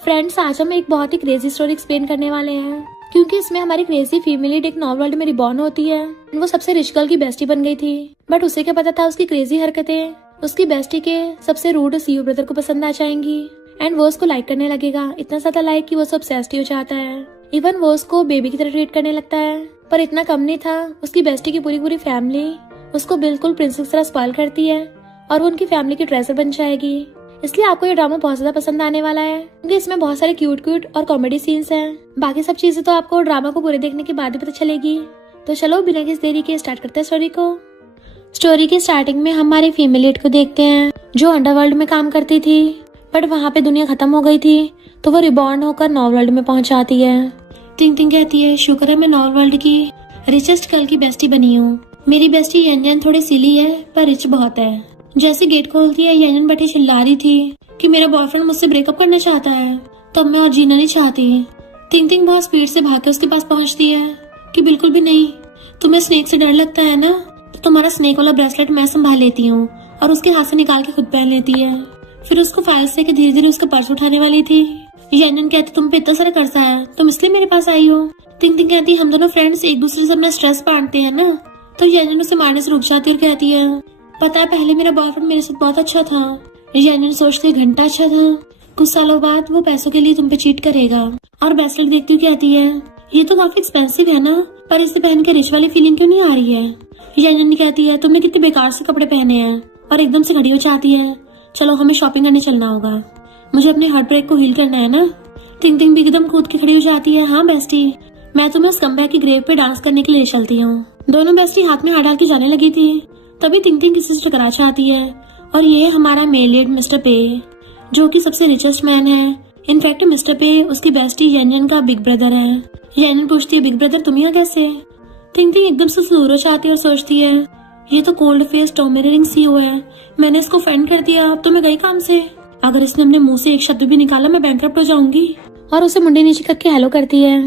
Friends, आज हम एक बहुत ही क्रेजी स्टोरी एक्सप्लेन करने वाले हैं, क्योंकि इसमें हमारी क्रेजी फीमेल लीड एक नॉर्मल वर्ल्ड में रिबॉर्न होती है। वो सबसे रिच गर्ल की बेस्टी बन गई थी, बट उसे क्या पता था उसकी क्रेजी हरकतें उसकी बेस्टी के सबसे रूड सीयू ब्रदर को पसंद आ जाएंगी एंड वो उसको लाइक करने लगेगा, इतना ज्यादा लाइक कि वो सब ऑब्सेस्ड हो जाता है। इवन वो उसको बेबी की तरह ट्रीट करने लगता है। पर इतना कम नहीं था, उसकी बेस्टी की पूरी पूरी फैमिली उसको बिल्कुल प्रिंसेस की तरह स्पॉइल करती है और वो उनकी फैमिली की ट्रेजर बन जाएगी। इसलिए आपको ये ड्रामा बहुत ज्यादा पसंद आने वाला है, क्योंकि इसमें बहुत सारे क्यूट क्यूट और कॉमेडी सीन्स हैं। बाकी सब चीजें तो आपको ड्रामा को पूरे देखने के बाद ही पता चलेगी। तो चलो बिना किसी देरी के स्टार्ट करते हैं स्टोरी को। स्टोरी की स्टार्टिंग में हमारी फीमेल लीड को देखते हैं, जो अंडरवर्ल्ड में काम करती थी, बट वहाँ पे दुनिया खत्म हो गई थी, तो वो रिबॉर्न होकर नॉर्मल वर्ल्ड में पहुंच जाती है। टिंग टिंग कहती है, शुक्र है मैं नॉर्मल वर्ल्ड की रिचेस्ट गर्ल की बेस्टी बनी हूँ। मेरी बेस्टी यंजन थोड़ी सिली है पर रिच बहुत है। जैसे गेट खोलती है, यंजन बैठी चिल्ला रही थी कि मेरा बॉयफ्रेंड मुझसे ब्रेकअप करना चाहता है, तब मैं और जीना नहीं चाहती। टिंग टिंग बहुत स्पीड से भाग के उसके पास पहुंचती है कि बिल्कुल भी नहीं, तुम्हें स्नेक से डर लगता है ना, तो तुम्हारा स्नेक वाला ब्रेसलेट मैं संभाल लेती हूँ, और उसके हाथ से निकाल के खुद पहन लेती है। फिर उसको फाइल से धीरे धीरे उसका पर्स उठाने वाली थी। यंजन कहती, तुम पे इतना सारा कर्जा है, तुम इसलिए मेरे पास आई हो। टिंग टिंग कहती, हम दोनों फ्रेंड्स एक दूसरे से अपना स्ट्रेस बांटते हैं ना। तो यंजन उसे मारने से रुक जाती है और कहती है, पता है पहले मेरा बॉयफ्रेंड मेरे साथ बहुत अच्छा था। यंजन सोचती घंटा अच्छा था, कुछ सालों बाद वो पैसों के लिए तुम पे चीट करेगा। और ब्रेसलेट देखती हुई कहती है, ये तो काफी एक्सपेंसिव है ना, पर इसे पहन के रिच वाली फीलिंग क्यों नहीं आ रही है। यंजन कहती है, तुमने कितने बेकार से कपड़े पहने हैं, और एकदम से खड़ी हो जाती है, चलो हमें शॉपिंग करने चलना होगा, मुझे अपने हार्ट ब्रेक को हील करना है ना। टिंग टिंग भी एकदम कूद के खड़ी हो जाती है, हाँ बेस्टी, मैं तुम्हें उस कमबैक की ग्रेव पे डांस करने के लिए चलती हूँ। दोनों बेस्टी हाथ में हाथ डाल के जाने लगी थी, तभी टिंग टिंग किसी से टकरा जाती है, और ये हमारा मेल लीड मिस्टर पे, जो कि सबसे रिचेस्ट मैन है। इनफैक्ट मिस्टर पे उसकी बेस्टी यंजन का बिग ब्रदर है। यंजन पूछती है, बिग ब्रदर तुम यहाँ कैसे। टिंग टिंग एकदम से स्लूर हो जाती है और सोचती है, ये तो कोल्ड फेस डोमिनेटिंग सीईओ है, मैंने इसको फेंड कर दिया, अब तो मैं गई काम से। अगर इसने अपने मुंह से एक शब्द भी निकाला मैं बैंकरप्ट हो जाऊंगी। और उसे मुंडे नीचे करके हेलो करती है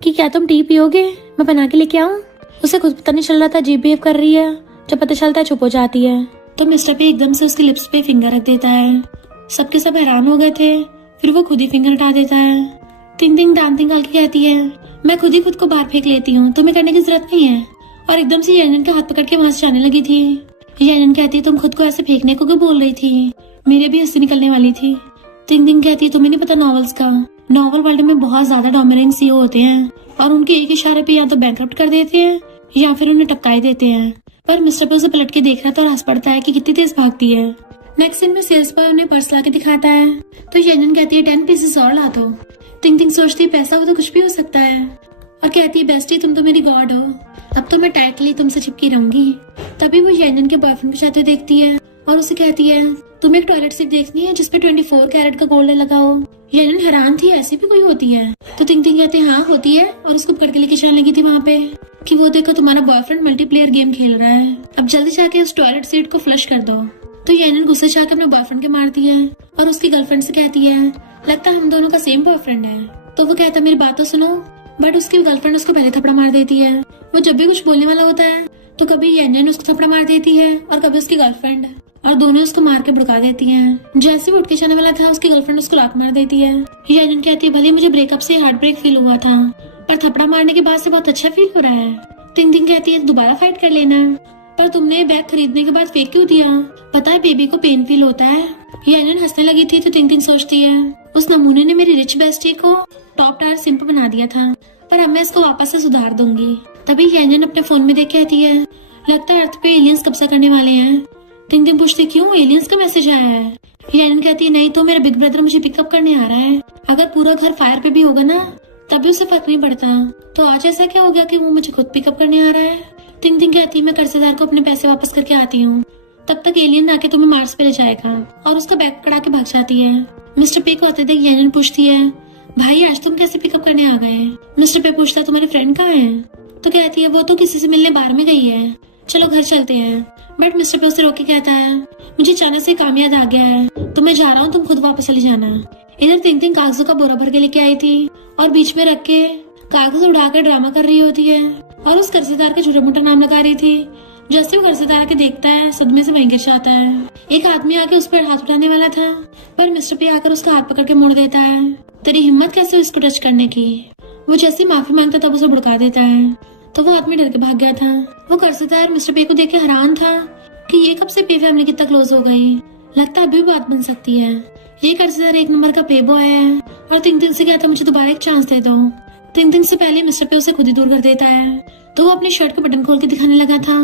कि क्या तुम टी पियोगे, मैं बना के लेके आऊं। उसे खुद पता नहीं चल रहा था अजीब बिहेव कर रही है, जब पता चलता है चुप हो जाती है। तो मिस्टर पे एकदम से उसके लिप्स पे फिंगर रख देता है। सबके सब हैरान हो गए थे, फिर वो खुद ही फिंगर हटा देता है। टिंग टिंग डांसिंग करके कहती है, मैं खुद ही खुद को बाहर फेंक लेती हूँ, तुम्हें करने की जरूरत नहीं है। और एकदम से यंजन का हाथ पकड़ के वहां से जाने लगी थी। यंजन कहती है, तुम खुद को ऐसे फेंकने को क्यों बोल रही थी, मेरे भी हंसी निकलने वाली थी। टिंग टिंग कहती है, तुम्हें नहीं पता नॉवेल्स का, नॉवल वर्ल्ड में बहुत ज्यादा डोमिनेटिंग सीईओ होते हैं, और उनके एक इशारे पे या तो बैंकरप्ट कर देते हैं या फिर उन्हें टपकाई देते हैं। पर मिस्टर पे उसे पलट के देख रहा था और हंस पड़ता है कि कितनी तेज भागती है। नेक्स्ट सीन में सेल्स बॉय उन्हें पर्स ला के दिखाता है, तो यंजन कहती है, 10 पीसेस और ला दो। टिंग टिंग सोचती है पैसा हो तो कुछ भी हो सकता है, और कहती है, बेस्टी तुम तो मेरी गॉड हो, अब तो मैं टाइटली तुमसे चिपकी रहूंगी। तभी वो यंजन के बॉयफ्रेंड को जाते देखती है और उसे कहती है, तुम्हें एक टॉयलेट सीट देखनी है जिसपे 24 कैरेट का गोल्ड लगा हो। यंजन हैरान थी, ऐसी भी कोई होती है। तो टिंग टिंग कहते हैं, हाँ होती है, और उसको पकड़ के लेके जाने लगी थी वहाँ पे कि वो देखो तुम्हारा बॉयफ्रेंड मल्टीप्लेयर गेम खेल रहा है, अब जल्दी जाके उस टॉयलेट सीट को फ्लश कर दो। तो यंजन गुस्से से आके अपने बॉयफ्रेंड के मारती है और उसकी गर्लफ्रेंड से कहती है, लगता है हम दोनों का सेम बॉयफ्रेंड है। तो वो कहता है, मेरी बात तो सुनो, बट उसकी गर्लफ्रेंड उसको पहले थप्पड़ मार देती है। वो जब भी कुछ बोलने वाला होता है तो कभी यंजन उसको थप्पड़ मार देती है और कभी उसकी गर्लफ्रेंड, और दोनों उसको मार के भड़का देती हैं। जैसे वो उठ के जाने वाला था, उसकी गर्लफ्रेंड उसको लात मार देती है। यंजन कहती है, भले मुझे ब्रेकअप से हार्ट ब्रेक फील हुआ था, पर थप्पड़ा मारने के बाद से बहुत अच्छा फील हो रहा है। टिंग टिंग कहती है, दोबारा फाइट कर लेना, पर तुमने बैग खरीदने के बाद फेंक क्यों दिया, पता है बेबी को पेन फील होता है। यंजन हंसने लगी थी, तो टिंग टिंग सोचती है, उस नमूने ने मेरी रिच बेस्टी को टॉप टायर सिंप बना दिया था, पर अब मैं इसको वापस से सुधार दूंगी। तभी यंजन अपने फोन में देख कहती है, लगता है अर्थ पे एलियंस कब्जा करने वाले हैं। टिंग टिंग पूछती, क्यों, एलियंस का मैसेज आया है। यंजन कहती है, नहीं तो मेरा बिग ब्रदर मुझे पिकअप करने आ रहा है, अगर पूरा घर फायर पे भी होगा ना तभी उसे फर्क नहीं पड़ता, तो आज ऐसा क्या हो गया कि वो मुझे खुद पिकअप करने आ रहा है। टिंग टिंग कहती है, मैं कर्जदार को अपने पैसे वापस करके आती हूँ, तब तक एलियन आके तुम्हें मार्स पे ले जाएगा, और उसका बैग पकड़ा के भाग जाती है। मिस्टर पे को आते देख यंजन पूछती है, भाई आज तुम कैसे पिकअप करने आ गए। मिस्टर पे पूछता, तुम्हारे फ्रेंड कहाँ है। तो कहती है, वो तो किसी से मिलने बाहर में गई है, चलो घर चलते हैं। बट मिस्टर पे उसे रोक के कहता है, मुझे अचानक से काम याद आ गया है, तो मैं जा रहा हूँ, तुम खुद वापस चली जाना। इधर टिंग टिंग कागजों का बोरा भर के लेके आई थी, और बीच में रख के कागज उड़ाकर ड्रामा कर रही होती है, और उस कर्जदार का छोटा मोटा नाम लगा रही थी। जैसे वो घर से आके देखता है, सदमे से वहीं गिर जाता है। एक आदमी आके उस पर हाथ उठाने वाला था, पर मिस्टर पे आकर उसका हाथ पकड़ के मोड़ देता है। तेरी हिम्मत कैसे इसको टच करने की? वो जैसे माफी मांगता तब उसे भड़का देता है, तो वो आदमी डर के भाग गया था। वो कर्जदार मिस्टर पे को देख के हैरान था कि ये कब से पे फैमिली कितना क्लोज हो गई। लगता है अभी भी बात बन सकती है। ये कर्जदार एक नंबर का पे बॉय है और तिंग तिंग से कहता मुझे दोबारा एक चांस दे दो। तिंग तिंग से पहले मिस्टर पे उसे खुद ही दूर कर देता है, तो वो अपने शर्ट का बटन खोल के दिखाने लगा था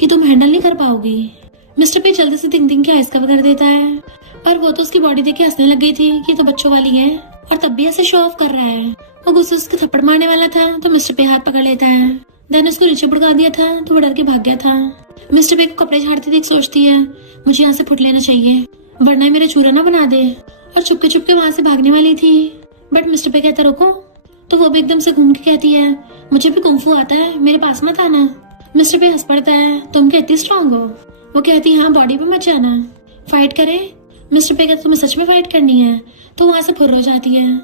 कि तुम हैंडल नहीं कर पाओगी। मिस्टर पे जल्दी से तिंग तिंग की आइस कवर कर देता है, पर वो तो उसकी बॉडी देख के हंसने लग गई थी कि तो बच्चों वाली है और तब भी ऐसे शो ऑफ कर रहा है। वो गुस्से से उसके थप्पड़ मारने वाला था तो मिस्टर पे हाथ पकड़ लेता है। देन उसको नीचे भड़का दिया था तो वो डर के भाग गया था। मिस्टर पे को कपड़े झाड़ती देख सोचती है मुझे यहाँ से फुट लेना चाहिए वरना मेरा चूरा ना बना दे, और चुपके चुपके वहाँ से भागने वाली थी। बट मिस्टर पे कहता रुको, तो वो भी एकदम से घूम के कहती है मुझे भी कुंफू आता है, मेरे पास मत आना। मिस्टर पे हंस पड़ता है तुम क्या इतनी स्ट्रॉन्ग हो? वो कहती हाँ बॉडी पे मत जाना, फाइट करे। मिस्टर पे कहता तुम्हें सच में फाइट करनी है? तो वहाँ से फुर्र हो जाती है।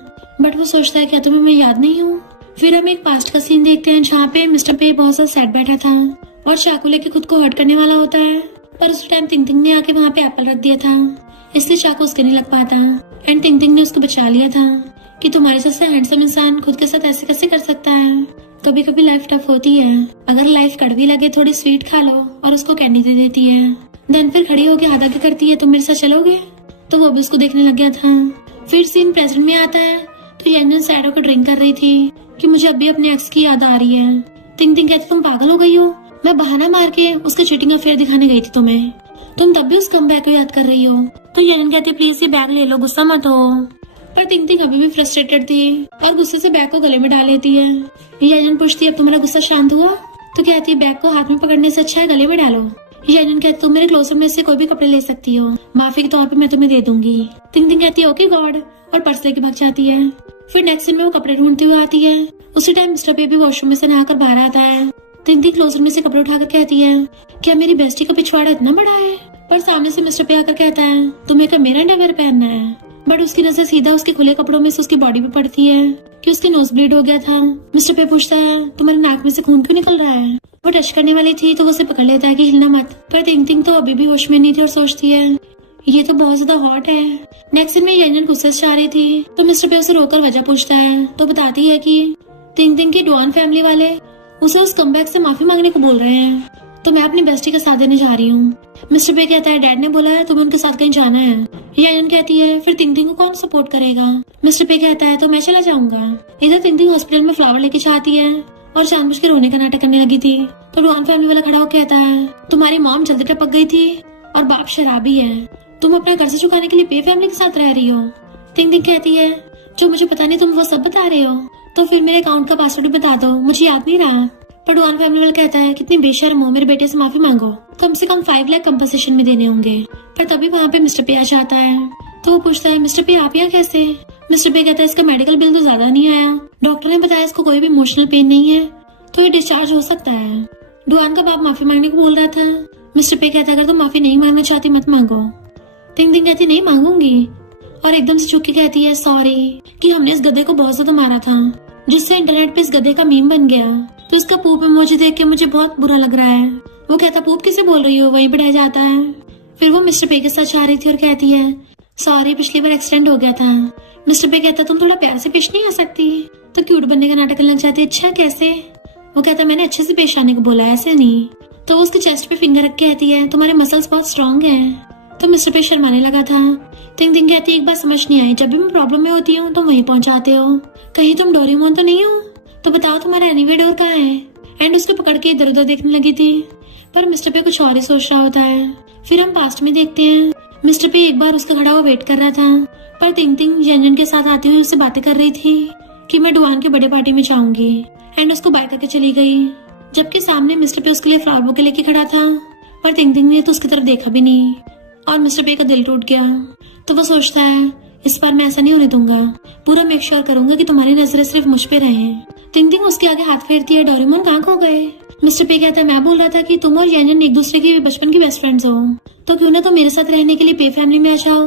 बट वो सोचता है क्या तुम्हें मैं याद नहीं हूँ? फिर हम एक पास्ट का सीन देखते हैं जहाँ पे मिस्टर पे बहुत सा सैड बैठा था और चाकू लेके खुद को हर्ट करने वाला होता है, पर उस टाइम तिंग तिंग ने आके वहाँ पे एप्पल रख दिया था, इसलिए चाकू उसके नहीं लग पाता। एंड तिंग तिंग ने उसको बचा लिया था कि तुम्हारे जैसा हैंडसम इंसान खुद के साथ ऐसे कैसे कर सकता है। कभी कभी लाइफ टफ होती है, अगर लाइफ कड़वी लगे थोड़ी स्वीट खा लो, और उसको कैंडी दे देती है। देन फिर खड़ी होकर हाथ आगे करती है तुम मेरे साथ चलोगे? तो वो भी उसको देखने लग गया था। फिर सीन प्रेजेंट में आता है तो यंजन सैड होकर ड्रिंक कर रही थी कि मुझे अभी अपने एक्स की याद आ रही है। तिंग तिंग कहती तुम पागल हो गई हो, मैं बहाना मार के उसका चीटिंग अफेयर दिखाने गई थी तुम्हें, तुम तब भी उस कम बैग को याद कर रही हो। तो यंजन कहती प्लीज ये बैग ले लो, गुस्सा मत हो। पर तिंग तिंग अभी भी फ्रस्ट्रेटेड थी और गुस्से से बैग को गले में डाल लेती है। यंजन पूछती है अब तुम्हारा गुस्सा शांत हुआ? तो कहती है बैग को हाथ में पकड़ने से अच्छा है गले में डालो। यंजन कहती तुम मेरे क्लोजर में से कोई भी कपड़े ले सकती हो, माफी के तौर पे मैं तुम्हें दे दूंगी। तिंग तिंग कहती है ओके गॉड, और पर्स लेके भाग जाती है। फिर नेक्स्ट सीन में वो कपड़े ढूंढती हुई आती है। उसी टाइम मिस्टर बेबी वॉशरूम में से नहाकर बाहर आता है। तिंग तिंग क्लोजर में से कपड़े उठाकर कहती है क्या मेरी बेस्टी का पिछवाड़ा इतना बड़ा है? पर सामने से मिस्टर पे आकर कहता है तुम्हें क्या मेरा अंडरवेयर पहनना है? बट उसकी नजर सीधा उसके खुले कपड़ों में से उसकी बॉडी पे पड़ती है कि उसके नोज ब्लीड हो गया था। मिस्टर पे पूछता है तुम्हारे नाक में से खून क्यों निकल रहा है? वो टच करने वाली थी तो वो उसे पकड़ लेता है कि हिलना मत, पर तिंग तिंग तो अभी भी होश में नहीं थी और सोचती है ये तो बहुत ज्यादा हॉट है। नेक्स्ट सीन में यंजन गुस्से से जा रही थी तो मिस्टर पे उसे रोककर वजह पूछता है, तो बताती है कि तिंग तिंग की डॉन फैमिली वाले उसे उस कमबैक से माफी मांगने को बोल रहे हैं, तो मैं अपनी बेस्टी का साथ देने जा रही हूँ। मिस्टर पे कहता है डैड ने बोला है तुम्हें उनके साथ कहीं जाना है। यंजन कहती है फिर तिंग तिंग को कौन सपोर्ट करेगा? मिस्टर पे कहता है तो मैं चला जाऊंगा। इधर तिंग तिंग हॉस्पिटल में फ्लावर लेके जाती है और जानबूझ के रोने का नाटक करने लगी थी, तो डॉन फैमिली वाला खड़ा होकर कहता है तुम्हारी मॉम जल्दी टपक गई थी और बाप शराबी है, तुम अपने घर से चुकाने के लिए पे फैमिली के साथ रह रही हो। तिंग तिंग कहती है जो मुझे पता नहीं तुम वो सब बता रहे हो, तो फिर मेरे अकाउंट का पासवर्ड भी बता दो, मुझे याद नहीं रहा। पर डॉन फैमिली वाला कहता है कितनी बेशर्म हो, मेरे बेटे से माफी मांगो, कम से कम 5 लाख कंपनसेशन में देने होंगे। पर तभी वहाँ पे मिस्टर पे आ जाता है, तो वो पूछता है मिस्टर पे आप यहाँ कैसे? मिस्टर पे कहता है इसका मेडिकल बिल तो ज्यादा नहीं आया, डॉक्टर ने बताया इसको कोई भी इमोशनल पेन नहीं है तो ये डिस्चार्ज हो सकता है। डुआन का बाप माफी मांगने को बोल रहा था। मिस्टर पे कहता है अगर तुम माफी नहीं मांगना चाहती मत मांगो। तिंग तिंग कहती नहीं मांगूंगी, और एकदम से चुप के कहती है सॉरी कि हमने इस गधे को बहुत ज्यादा मारा था, जिससे इंटरनेट पे इस गधे का मीम बन गया, तो इसका पूप इमोजी देख के मुझे बहुत बुरा लग रहा है। वो कहता पूप किसे बोल रही हो, वहीं बढ़ाया जाता है। फिर वो मिस्टर पे के साथ जा रही थी और कहती है सॉरी पिछली बार एक्सीडेंट हो गया था। मिस्टर पे कहता तुम थोड़ा प्यार से पेश नहीं आ सकती? तो क्यूट बनने का नाटक लग जाती है, अच्छा कैसे? वो कहता मैंने अच्छे से पेश आने को बोला, ऐसे नहीं। तो वो उसके चेस्ट पे फिंगर रख के कहती है तुम्हारे मसल्स बहुत स्ट्रॉन्ग हैं। तो मिस्टर पे शर्माने लगा था। तिंग तिंग कहती एक बात समझ नहीं आई, जब भी मैं प्रॉब्लम में होती हूँ तो वहीं पहुंच जाते हो, कहीं तुम डोरेमोन तो नहीं हो? तो बताओ तुम्हारा एनीवे डोर कहाँ है? एंड उसको पकड़ के इधर उधर देखने लगी थी, पर मिस्टर पे कुछ और ही सोच रहा होता है। फिर हम पास्ट में देखते हैं, मिस्टर पे एक बार उसका खड़ा हुआ वेट कर रहा था, पर तिंग तिंग यंजन के साथ आती हुई उससे बातें कर रही थी कि मैं डुआन के बर्थडे पार्टी में जाऊंगी, एंड उसको बाय करके चली गई। जबकि सामने मिस्टर पे उसके लिए फ्लावर बुके लेके खड़ा था, पर तिंग तिंग ने तो उसकी तरफ देखा भी नहीं और मिस्टर पे का दिल टूट गया। तो वो सोचता है इस बार मैं ऐसा नहीं होने दूंगा, पूरा मेक श्योर करूंगा कि तुम्हारी नजरें सिर्फ मुझ पे रहें। तिंग तिंग उसके आगे हाथ फेरती है, डोरेमोन कहाँ खो गए? मिस्टर पे कहता है मैं बोल रहा था कि तुम और यंजन एक दूसरे की बचपन की बेस्ट फ्रेंड्स हो, तो क्यों ना तुम मेरे साथ रहने के लिए पे फैमिली में आ जाओ।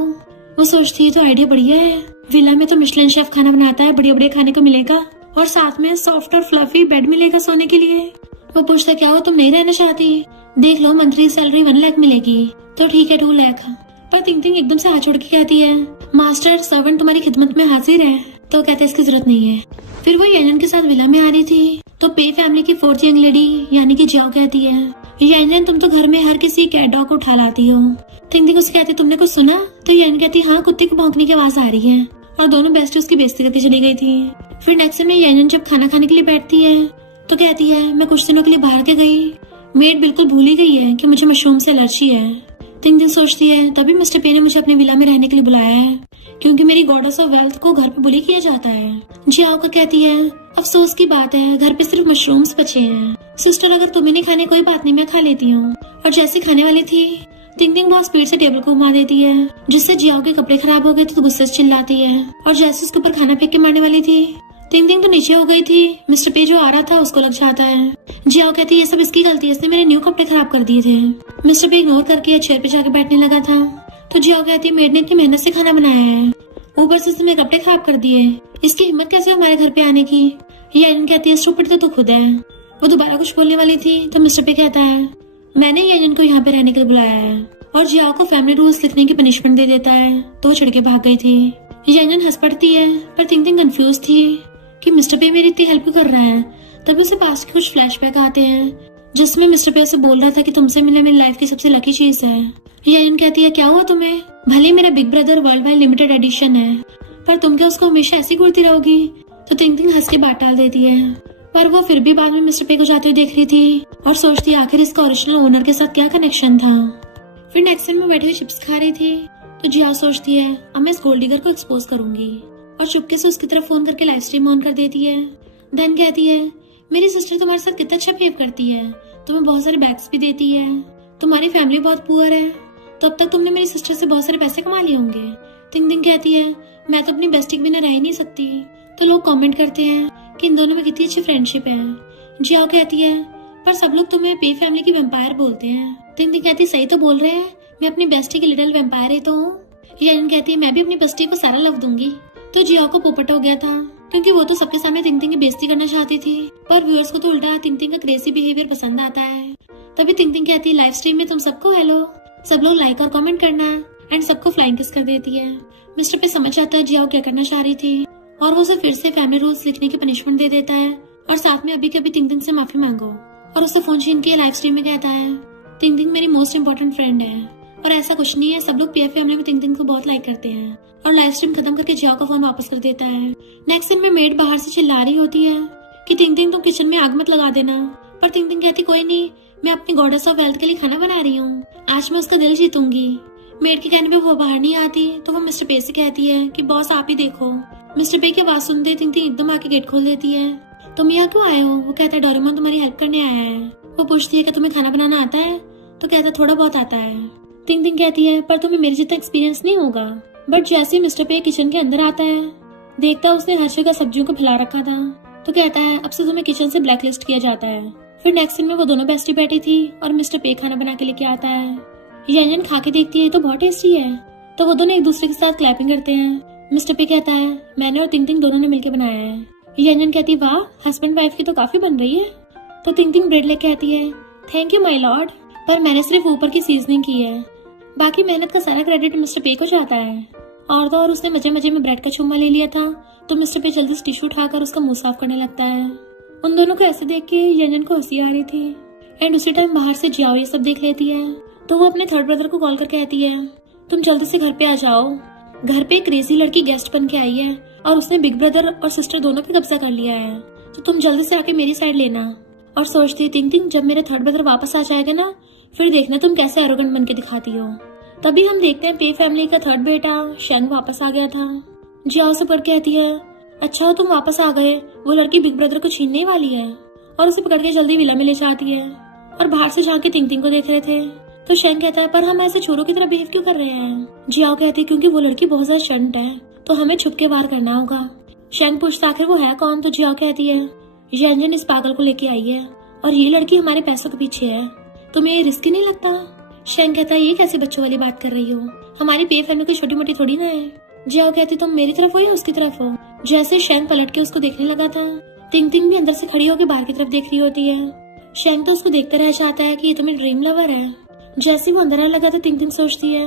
वो सोचती है तो आइडिया बढ़िया है, विला में तो मिशेलिन शेफ खाना बनाता है, बढ़िया बढ़िया खाने को मिलेगा और साथ में सॉफ्ट और फ्लफी बेड मिलेगा सोने के लिए। वो पूछता क्या हो तुम नहीं रहना चाहती? देख लो मंथली सैलरी 1 लाख मिलेगी। तो ठीक है 2 लाख। पर तिंग तिंग एकदम से हाथ छोड़ के कहती है मास्टर सर्वेंट तुम्हारी खिदमत में हाजिर है। तो कहते इसकी जरूरत नहीं है। फिर वो येनन के साथ विला में आ रही थी तो पे फैमिली की 4th यंग लेडी यानी कि जाओ कहती है येनन तुम तो घर में हर किसी कैट डॉग को उठा लाती हो। तिंग तिंग उससे कहती तुमने कुछ सुना? तो येनन कहती हाँ कुत्ते को भौंकने की आवाज आ रही है। और दोनों बेस्ट उसकी बेइज्जती करके चली गई थी। फिर नेक्स्ट में येनन जब खाना खाने के लिए बैठती है तो कहती है मैं कुछ दिनों के लिए बाहर के गई, मेड बिल्कुल भूल ही गई है कि मुझे मशरूम से एलर्जी है। तिंग तिंग सोचती है तभी मिस्टर पे ने मुझे अपने विला में रहने के लिए बुलाया है क्योंकि मेरी गॉडेस ऑफ वेल्थ को घर पे बुली किया जाता है। जियाओ का कहती है अफसोस की बात है घर पे सिर्फ मशरूम्स बचे हैं। सिस्टर अगर तुम्हें नहीं खाने कोई बात नहीं, मैं खा लेती हूँ। और जैसे खाने वाली थी तिंग तिंग बहुत स्पीड से टेबल को घुमा देती है जिससे जियाओ के कपड़े खराब हो गए तो गुस्से से चिल्लाती है। और जैसे उसके ऊपर खाना फेंक के मारने वाली थी तिंग तिंग तो नीचे हो गई थी। मिस्टर पे जो आ रहा था उसको लग जाता है। जियाओ कहती है ये सब इसकी गलती है, इसने मेरे न्यू कपड़े खराब कर दिए थे। मिस्टर पे इग्नोर करके चेयर पे जाकर बैठने लगा था तो जियाओ कहती है मेड ने इतनी मेहनत से खाना बनाया है, ऊपर से इसने मेरे कपड़े खराब कर दिए, इसकी हिम्मत कैसे हमारे घर पे आने की। येनन कहती है स्टूपिड तो तू खुद है। वो दोबारा कुछ बोलने वाली थी तो मिस्टर पे कहता है मैंने येनन को यहाँ पे रहने के लिए बुलाया है और जियाओ को फैमिली रूल्स लिखने की पनिशमेंट दे देता है तो वो चिढ़ के भाग गई थी। येनन हंस पड़ती है पर तिंग तिंग कंफ्यूज थी कि मिस्टर पे मेरी इतनी हेल्प क्यों कर रहा है। तभी उसे पास के कुछ फ्लैशबैक आते हैं जिसमें मिस्टर पे उसे बोल रहा था कि तुमसे मिलने मेरी लाइफ की सबसे लकी चीज है। येनन कहती है क्या हुआ तुम्हें, भले मेरा big brother world wide limited edition है पर तुम क्या उसको हमेशा ऐसी घूरती रहोगी। तो तिंग तिंग हंस के बात डाल देती है पर वो फिर भी बाद में मिस्टर पे को जाते हुए देख रही थी और सोचती आखिर इसका ओरिजिनल ओनर के साथ क्या कनेक्शन था। फिर नेक्स्ट में बैठी हुई चिप्स खा रही थी तो जिया सोचती है अब मैं इस गोल्ड डिगर को एक्सपोज करूंगी और चुपके से उसकी तरफ फोन करके लाइव स्ट्रीम ऑन कर देती है। देन कहती है मेरी सिस्टर तुम्हारे साथ कितना अच्छा बिहेव करती है, तुम्हें बहुत सारे बैग्स भी देती है, तुम्हारी फैमिली बहुत पुअर है तो अब तक तुमने मेरी सिस्टर से बहुत सारे पैसे कमा लिए होंगे। तिंग तिंग कहती है मैं तो अपनी बेस्टी के बिना रह ही नहीं सकती। तो लोग कमेंट करते हैं कि इन दोनों में कितनी अच्छी फ्रेंडशिप है। जियाओ कहती है पर सब लोग तुम्हें पे फैमिली की वेम्पायर बोलते हैं। तिंग तिंग कहती है सही तो बोल रहे हैं, मैं अपनी बेस्टी की लिटिल वेम्पायर ही तो हूँ। येनन कहती है मैं भी अपनी बेस्टी को सारा लव दूंगी। तो जियाओ को पोपट हो गया था क्योंकि वो तो सबके सामने तिंग तिंग की बेइज्जती करना चाहती थी पर व्यूअर्स को तो उल्टा तिंग तिंग का क्रेजी बिहेवियर पसंद आता है। तभी तिंग तिंग कहती है लाइव स्ट्रीम में तुम सबको हेलो, सब लोग लाइक और कमेंट करना एंड सबको फ्लाइंग किस कर देती है। मिस्टर पे समझ आता है जियाओ क्या करना चाह रही थी और वो उसे फिर से फैमिली रूल्स लिखने की पनिशमेंट दे देता है और साथ में अभी के अभी तिंग तिंग से माफी मांगो और उसे फोन छीन के लाइव स्ट्रीम में कहता है तिंग तिंग मेरी मोस्ट इम्पोर्टेंट फ्रेंड है। और ऐसा कुछ नहीं है, सब लोग पीएफ फैमिली में तिंग तिंग को बहुत लाइक करते हैं। और लाइव स्ट्रीम खत्म करके जियाओ का फोन वापस कर देता है। नेक्स्ट सीन में मेड बाहर से चिल्ला रही होती है कि तिंग तिंग तुम किचन में आग मत लगा देना, पर तिंग तिंग कहती कोई नहीं, मैं अपनी गॉडेस ऑफ वेल्थ के लिए खाना बना रही हूँ, आज मैं उसका दिल जीतूंगी। मेड के कहने पे वो बाहर नहीं आती तो वो मिस्टर पे से कहती है कि बॉस आप ही देखो। मिस्टर पे की आवाज सुनते तिंग तिंग एकदम आके गेट खोल देती है। तुम यहाँ क्यों आए हो? वो कहता है डोरेमोन तुम्हारी हेल्प करने आया है। वो पूछती है कि तुम्हें खाना बनाना आता है? तो कहता थोड़ा बहुत आता है। तिंग तिंग कहती है पर तुम्हें मेरे जितना एक्सपीरियंस नहीं होगा। बट जैसे मिस्टर पे किचन के अंदर आता है देखता उसने हर जगह सब्जियों को फैला रखा था तो कहता है अब से तुम्हें किचन से ब्लैक लिस्ट किया जाता है। फिर नेक्स्ट सीन में वो दोनों बेस्टी बैठी थी और मिस्टर पे खाना बना के लेके आता है। येनन खा के देखती है तो बहुत टेस्टी है तो वो दोनों एक दूसरे के साथ क्लैपिंग करते हैं। मिस्टर पे कहता है मैंने और तिंग तिंग दोनों ने मिलकर बनाया है। येनन कहती है वाह हस्बैंड वाइफ की तो काफी बन रही है। तो तिंग तिंग ब्रेड लेके आती है। थैंक यू माई लॉर्ड, पर मैंने सिर्फ ऊपर की सीजनिंग की है, बाकी मेहनत का सारा क्रेडिट मिस्टर पे को जाता है। और तो और उसने मजे मजे में ब्रेड का चुम्मा ले लिया था तो मिस्टर पे जल्दी से टिश्यू उठाकर उसका मुंह साफ करने लगता है। उन दोनों को ऐसे देख के येनन को हंसी आ रही थी एंड उसी टाइम बाहर से जियाओ ये सब देख लेती है तो वो अपने थर्ड ब्रदर को कॉल करके कहती है तुम जल्दी से घर पे आ जाओ, घर पे एक क्रेजी लड़की गेस्ट बन के आई है और उसने बिग ब्रदर और सिस्टर दोनों पे कब्जा कर लिया है, तो तुम जल्दी से आके मेरी साइड लेना। और सोचती तिंग तिंग जब मेरे थर्ड ब्रदर वापस आ जाएगा ना फिर देखना तुम कैसे एरोगेंट बन के दिखाती हो। तभी हम देखते हैं पे फैमिली का थर्ड बेटा शेंग वापस आ गया था। जियाओ से पकड़ कहती है अच्छा तुम वापस आ गए, वो लड़की बिग ब्रदर को छीनने वाली है और उसे पकड़ के जल्दी विला में ले जाती है। और बाहर से जाके तिंग तिंग को देख रहे थे तो शेंग कहता है पर हम ऐसे छोरों की तरह बिहेव क्यों कर रहे हैं। जियाओ कहती है क्योंकि वो लड़की बहुत ज्यादा शंट है तो हमें छुप के वार करना होगा। शेंग पूछता आखिर वो है कौन, तो जियाओ कहती है येनन इस पागल को लेके आई है और ये लड़की हमारे पैसों के पीछे है, तुम्हें ये रिस्की नहीं लगता। शेंग कहता है ये कैसे बच्चों वाली बात कर रही हो, हमारी पे फैमिली कोई छोटी मोटी थोड़ी ना है। जियाओ कहती तुम मेरी तरफ हो या उसकी तरफ हो। जैसे शेंग पलट के उसको देखने लगा था तिंग तिंग भी अंदर से खड़ी होकर बाहर की तरफ देख रही होती है। शेंग तो उसको देखते रह जाता है कि ये तो मेरी ड्रीम लवर है। जैसे वो अंदर आने लगा तो तिंग तिंग सोचती है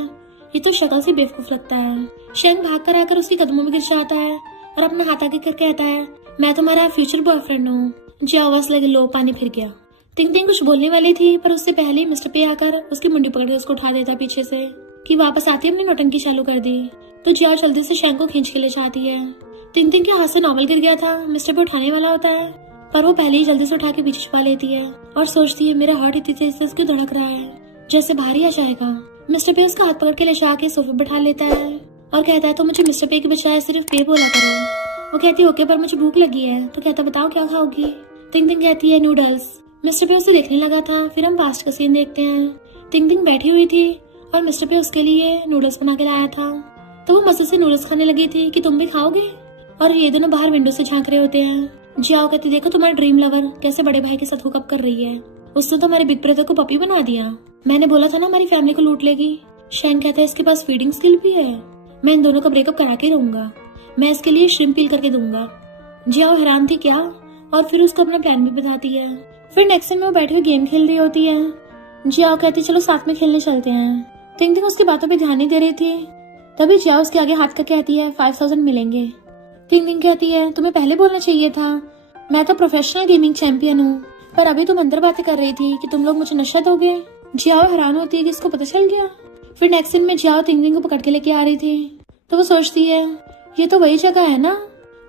ये तो शक्ल से बेवकूफ लगता है। शेंग भाग कर आकर उसके कदमों में गिर जाता है और अपना हाथ आगे कर कहता है मैं तुम्हारा फ्यूचर बॉयफ्रेंड हूँ। जियाओ बस लगे लो पानी फिर गया। तिंग तिंग कुछ बोलने वाली थी पर उससे पहले ही मिस्टर पे आकर उसकी मुंडी पकड़ के उसको उठा देता है पीछे से कि वापस आती अपनी नौटंकी चालू कर दी। तो जियाओ जल्दी से शेंग को खींच के ले जाती है। तिंग तिंग के हाथ से नॉवल गिर गया था, मिस्टर पे उठाने वाला होता है पर वो पहले ही जल्दी से उठा के पीछे छुपा लेती है और सोचती है मेरा हार्ट इतनी तेज से उसको धड़क रहा है जैसे भारी आ जाएगा। मिस्टर पे उसका हाथ पकड़ के ले जाके सोफे बैठा लेता है और कहता है तो मुझे मिस्टर पे के बजाय सिर्फ पे बोला करो। वो कहती है ओके पर मुझे भूख लगी है। तो कहता बताओ क्या खाओगी। तिंग तिंग कहती है नूडल्स। मिस्टर पे उसे देखने लगा था। फिर हम पास्ट का सीन देखते हैं। तिंग तिंग बैठी हुई थी और मिस्टर पे उसके लिए नूडल्स बना के लाया था तो वो मजे से नूडल्स खाने लगी थी कि तुम भी खाओगे। और ये दोनों बाहर विंडो से झांक रहे होते हैं। जियाओ कहती देखो तुम्हारा ड्रीम लवर कैसे बड़े भाई के साथ हुकअप कर रही है। उसने तो हमारे बिग ब्रदर को पपी बना दिया। मैंने बोला था ना हमारी फैमिली को लूट लेगी। शेंग कहता है इसके पास फीडिंग स्किल भी है। मैं इन दोनों का ब्रेकअप करा के रहूंगा। मैं इसके लिए श्रिम्प पील करके दूंगा। जियाओ हैरान थी क्या और फिर उसको अपना प्लान भी बताती है। फिर नेक्स्ट टाइम वो बैठ के गेम खेल रही होती है। जियाओ कहती चलो साथ में खेलने चलते हैं। तिंग तिंग उसकी बातों पे ध्यान नहीं दे रही थी। तभी जियाओ उसके आगे हाथ कर कहती है 5000 मिलेंगे। तिंग तिंग कहती है तुम्हें पहले बोलना चाहिए था। मैं तो प्रोफेशनल गेमिंग चैंपियन हूँ पर अभी तुम अंदर बातें कर रही थी कि तुम लोग मुझे नशा दोगे। जियाओ हैरान होती है कि इसको पता चल गया। फिर नेक्स्ट दिन में जियाओ तिंग तिंग को पकड़ के लेके आ रही थी तो वो सोचती है ये तो वही जगह है ना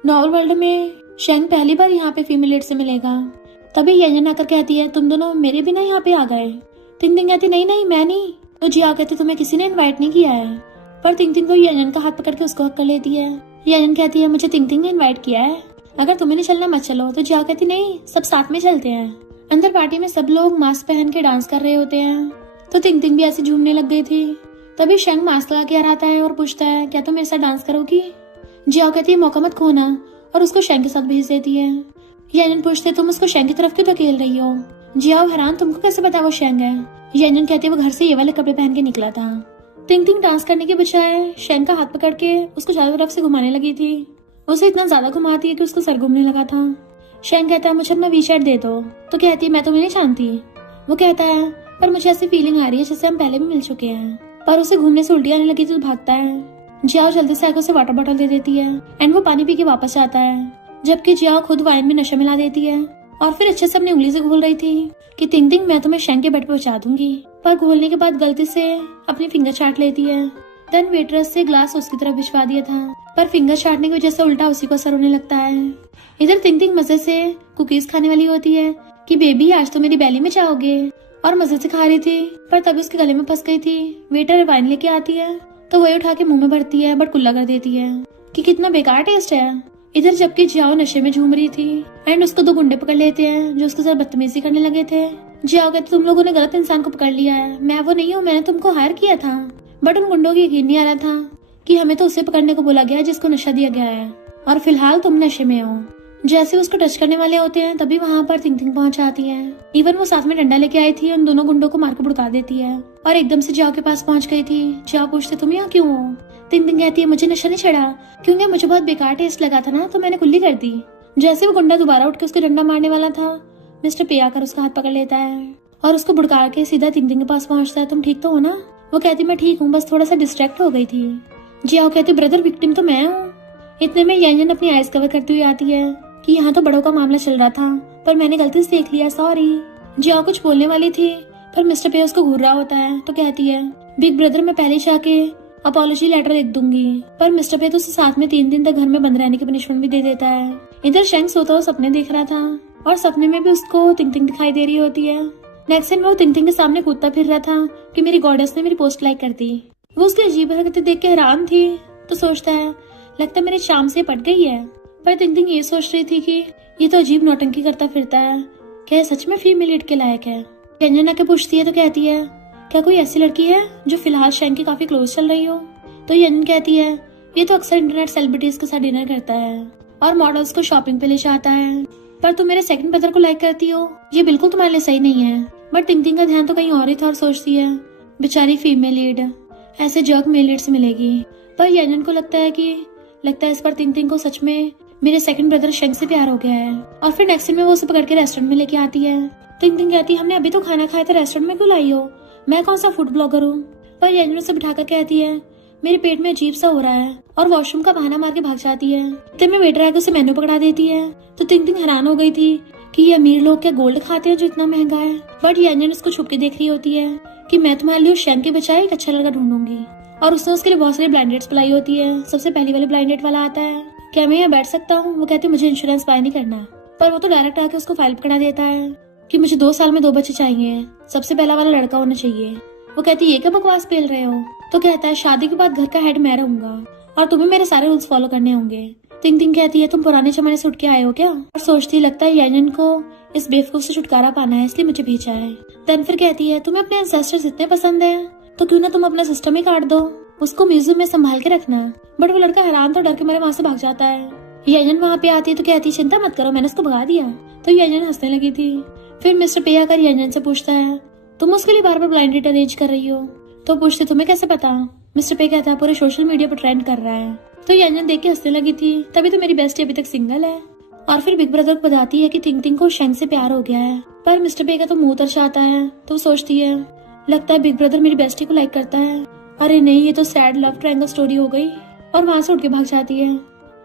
नॉवल वर्ल्ड में शेंग पहली बार यहाँ पे फीमेल लीड से मिलेगा। तभी येजन आकर कहती है तुम दोनों मेरे बिना यहाँ पे आ गए। तिंग तिंग कहती नहीं नहीं मैं नहीं। तो जियाओ कहती तुम्हें किसी ने इनवाइट नहीं किया है। पर तिंग तिंग को येजन का हाथ पकड़ के उसको हक कर लेती है। येजन कहती है मुझे तिंग तिंग ने इनवाइट किया है, अगर तुम्हें नहीं चलना मत चलो। तो जियाओ कहती नहीं सब साथ में चलते हैं। अंदर पार्टी में सब लोग मास्क पहन के डांस कर रहे होते हैं तो तिंग तिंग भी ऐसे झूमने लग गई थी। तभी शेंग मास्क लगा के आ आता है और पूछता है क्या तुम मेरे साथ डांस करोगी। जियाओ कहती है मौका मत खोना और उसको शेंग के साथ भेज देती है। येजन पूछते तुम उसको शेंग की तरफ क्यों धकेल रही हो। जियाओ हैरान तुमको कैसे पता वो शेंग है। येजन कहती है वो घर से ये वाले कपड़े पहन के निकला था। तिंग तिंग डांस करने के बजाय शेंग का हाथ पकड़ के उसको चारों तरफ से घुमाने लगी थी। उसे इतना ज्यादा घुमाती है कि उसको सर घूमने लगा था। शेंग कहता है मुझे अपना वी-चैट दे दो। तो कहती है मैं तुम्हें नहीं जानती। वो कहता है पर मुझे ऐसी फीलिंग आ रही है जैसे हम पहले भी मिल चुके हैं। पर उसे घूमने से उल्टी आने लगी तो भागता है। जियाओ जल्दी से आकर उसे वाटर बॉटल दे देती है एंड वो पानी पी के वापस आता है। जबकि जियाओ खुद वाइन में नशा मिला देती है और फिर अच्छे से अपनी उंगली से घोल रही थी कि तिंग तिंग मैं तुम्हें शेंग के बेड पे पहुंचा दूंगी। पर घोलने के बाद गलती से अपनी फिंगर चाट लेती है। देन वेटरेस से ग्लास उसकी तरफ भिजवा दिया था पर फिंगर चाटने की वजह से उल्टा उसी को असर होने लगता है। इधर तिंग तिंग मजे से कुकीज खाने वाली होती है कि बेबी आज तो मेरी बैली में जाओगे और मजे से खा रही थी पर तभी उसके गले में फंस गई थी। वेटर वाइन लेके आती है तो वही उठा के मुंह में भरती है बट कुल्ला कर देती है कि कितना बेकार टेस्ट है। इधर जबकि जियाओ नशे में झूम रही थी एंड उसको दो गुंडे पकड़ लेते हैं जो उसके साथ बदतमीजी करने लगे थे। जियाओ कहते तुम लोगों ने गलत इंसान को पकड़ लिया है, मैं वो नहीं हूँ, मैंने तुमको हायर किया था। बट उन गुंडों की यकीन नहीं आ रहा था कि हमें तो उसे पकड़ने को बोला गया जिसको नशा दिया गया है और फिलहाल तुम नशे में हो। जैसे उसको टच करने वाले होते हैं तभी वहाँ पर तिंग तिंग पहुंच आती है। इवन वो साथ में डंडा लेके आई थी उन दोनों गुंडों को मार के भुड़का देती है और एकदम से जियाओ के पास पहुंच गई थी। जियाओ पूछते तुम यहाँ क्यों हो। तिंग तिंग कहती है मुझे नशा नहीं चढ़ा क्योंकि मुझे बहुत बेकार टेस्ट लगा था ना तो मैंने कुल्ली कर दी। जैसे वो गुंडा दोबारा उठ के उसको डंडा मारने वाला था मिस्टर पे आकर उसका हाथ पकड़ लेता है और उसको भुड़का के सीधा तिंग तिंग के पास पहुंचता है। तुम ठीक तो हो ना। वो कहती मैं ठीक हूँ बस थोड़ा सा डिस्ट्रैक्ट हो गई थी। जियाओ कहती ब्रदर विक्टिम तो मैं हूँ। इतने में येजन अपनी आइज कवर करती हुई आती है कि यहाँ तो बड़ों का मामला चल रहा था पर मैंने गलती से देख लिया, सॉरी। जियाओ कुछ बोलने वाली थी पर मिस्टर पे उसको घूर रहा होता है तो कहती है बिग ब्रदर मैं पहले जाके अपॉलॉजी लेटर लिख दूंगी। पर मिस्टर पे तो उसे साथ में 3 दिन तक घर में बंद रहने की पनिशमेंट भी दे देता है। इधर शेंग सोता हुआ सपने देख रहा था और सपने में भी उसको तिंग तिंग दिखाई दे रही होती है। नेक्स्ट टाइम वो तिंग तिंग के सामने कूदता फिर रहा था कि मेरी गॉडेस ने मेरी पोस्ट लाइक कर दी। वो उसकी अजीब हरकतें देख के हैरान थी तो सोचता है लगता मेरे शाम से पट गई है। पर तिंग तिंग ये सोच रही थी कि ये तो अजीब नौटंकी करता फिरता है, क्या सच में फीमेल लीड के लायक है। रंजन आके पूछती है तो कहती है क्या कोई ऐसी लड़की है जो फिलहाल शेंग की काफी क्लोज चल रही हो। तो यंजन कहती है ये तो अक्सर इंटरनेट सेलिब्रिटीज के साथ डिनर करता है और मॉडल्स को शॉपिंग पे ले जाता है। पर तुम मेरे सेकंड ब्रदर को लाइक करती हो, ये बिल्कुल तुम्हारे लिए सही नहीं है। बट तिंग तिंग का ध्यान तो कहीं और ही था और सोचती है बेचारी फीमेल लीड ऐसे जर्क मेल लीड से मिलेगी। पर यंजन को लगता है इस पर तिंग तिंग को सच में मेरे सेकंड ब्रदर शेंग से प्यार हो गया है। और फिर नेक्स्ट दिन में वो उसे पकड़ के रेस्टोरेंट में लेके आती है तिंग तिंग कहती हमने अभी तो खाना खाया था, रेस्टोरेंट में क्यों लाई हो? मैं कौन सा फूड ब्लॉगर हूँ? पर यंजन उसे बिठाकर कहती है मेरे पेट में अजीब सा हो रहा है, और वॉशरूम का बहाना मार के भाग जाती है। इतने में वेटर आके उसे मेनू पकड़ा देती है। तो तिंग तिंग हैरान हो गई थी कि ये अमीर लोग क्या गोल्ड खाते हैं जो इतना महंगा है। बट यंजन उसको छुप के देख रही होती है कि मैं तुम्हारे लिए शेंग के बचाए एक अच्छा लड़का ढूंढूंगी। और उसने उसके लिए बहुत सारी ब्लाइंड डेट्स बुलाई होती है। सबसे पहली वाली ब्लाइंड डेट वाला आता है, क्या मैं यहाँ बैठ सकता हूँ? वो कहती है मुझे इंश्योरेंस बाय नहीं करना। पर वो तो डायरेक्ट आके उसको फाइल पकड़ा देता है कि मुझे 2 साल में 2 बच्चे चाहिए, सबसे पहला वाला लड़का होना चाहिए। वो कहती है ये क्या बकवास पेल रहे हो? तो कहता है शादी के बाद घर का हेड मैं रहूंगा और तुम्हें मेरे सारे रूल्स फॉलो करने होंगे। तिंग तिंग कहती है तुम पुराने जमाने से उठ के आए हो क्या? और सोचती लगता है यंजन को इस बेवकूफ से छुटकारा पाना है, इसलिए मुझे भेजा है। देन फिर कहती है तुम्हें अपने एंसेस्टर्स इतने पसंद है तो क्यों ना तुम अपना सिस्टम ही काट दो, उसको म्यूजियम में संभाल के रखना। बट वो लड़का हैरान तो डर के मारे वहाँ से भाग जाता है। यंजन वहाँ पे आती है तो कहती है चिंता मत करो, मैंने उसको भगा दिया। तो यंजन हंसने लगी थी। फिर मिस्टर पे आकर यंजन से पूछता है तुम उसके लिए बार बार ब्लाइंड डेट अरेंज कर रही हो? तो पूछते तुम्हें कैसे पता? मिस्टर पे कहता है पूरे सोशल मीडिया पर ट्रेंड कर रहा है। तो यंजन देख के हंसने लगी थी, तभी तो मेरी बेस्टी अभी तक सिंगल है। और फिर बिग ब्रदर को बताती है कि तिंग तिंग को शेंग से प्यार हो गया है। पर मिस्टर पे का तो मुंह तरस आता है। तो वो सोचती है लगता है बिग ब्रदर मेरी बेस्टी को लाइक करता है। अरे नहीं, ये तो सैड लव ट्रायंगल स्टोरी हो गई। और वहां से उठ के भाग जाती है।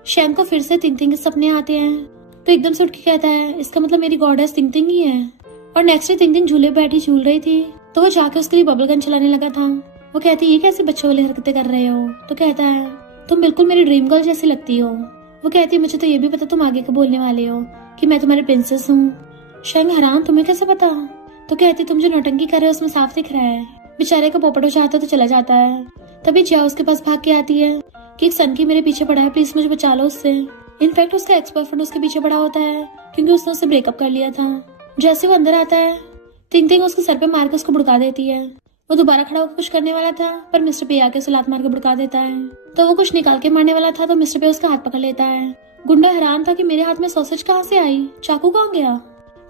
शेंग को फिर से तिंग तिंग के सपने आते हैं तो एकदम से उठ के कहता है इसका मतलब मेरी गॉडेस तिंग तिंग ही है। और नेक्स्ट डे तिंग तिंग झूले पे बैठी झूल रही थी तो वो जाके उसके लिए बबल गन चलाने लगा था। वो कहती है ये कैसे बच्चों वाली हरकतें कर रहे हो? तो कहता है तुम बिल्कुल मेरी ड्रीम गर्ल जैसी लगती हो। वो कहती है मुझे तो ये भी पता तुम आगे का बोलने वाले हो कि मैं तुम्हारी प्रिंसेस हूँ। शेंग हैरान तुम्हें कैसे पता? तो कहती तुम जो नौटंकी कर रहे हो उसमें साफ दिख रहा है। बेचारे का पोपट हो जाता तो चला जाता है। तभी जिया उसके पास भाग के आती है कि एक सन की मेरे पीछे पड़ा है, प्लीज मुझे बचा लो उससे। इनफैक्ट उसका एक्स बॉयफ्रेंड उसके पीछे पड़ा होता है क्योंकि उसने उससे ब्रेकअप कर लिया था। जैसे वो अंदर आता है तिंग तिंग उसके सर पे मार के उसको भड़का देती है। वो दोबारा खड़ा होकर कुछ करने वाला था पर मिस्टर पे आके उसे लात मार के भड़का देता है। तो वो कुछ निकाल के मारने वाला था तो मिस्टर पे उसका हाथ पकड़ लेता है। गुंडा हैरान था कि मेरे हाथ में सॉसेज कहाँ से आई, चाकू कहाँ गया?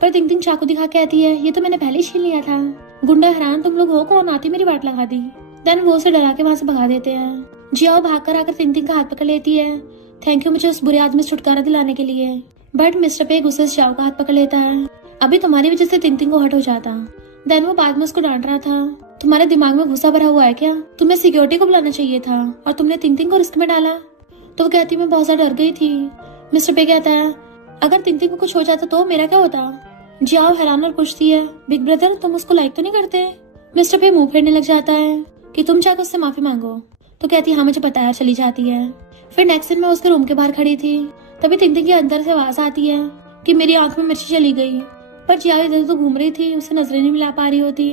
पर तिंग तिंग चाकू दिखा कहती है ये तो मैंने पहले ही छीन लिया था। गुंडा हैरान तुम लोग हो कौन, आती मेरी बात लगा दी। देन वो उसे डरा के वहाँ से भगा देते हैं। जियाओ भाग कर आकर तिंग तिंग का हाथ पकड़ लेती है, थैंक यू मुझे उस बुरे आदमी से छुटकारा दिलाने के लिए। बट मिस्टर पे गुस्से से जियाओ का हाथ पकड़ लेता है, अभी तुम्हारी वजह से तिंग तिंग को हर्ट हो जाता। देन वो बाद में उसको डांट रहा था, तुम्हारे दिमाग में गुस्सा भरा हुआ है क्या? तुम्हें सिक्योरिटी को बुलाना चाहिए था और तुमने तिंग तिंग को रिस्क में डाला। तो वो कहती मैं बहुत ज्यादा डर गई थी। मिस्टर पे कहता है अगर तिंग तिंग को कुछ हो जाता तो मेरा क्या होता? जियाओ हैरान और पूछती है बिग ब्रदर तुम उसको लाइक तो नहीं करते? मिस्टर पे मुंह फेरने लग जाता है कि तुम जाकर उससे माफी मांगो। तो कहती हाँ मुझे पता है, चली जाती है। फिर नेक्स्ट दिन मैं उसके रूम के बाहर खड़ी थी, तभी तिंग तिंग के अंदर से आवाज आती है कि मेरी आंख में मिर्ची चली गई। पर जिया इधर तो घूम रही थी, उसे नजरें नहीं मिला पा रही होती।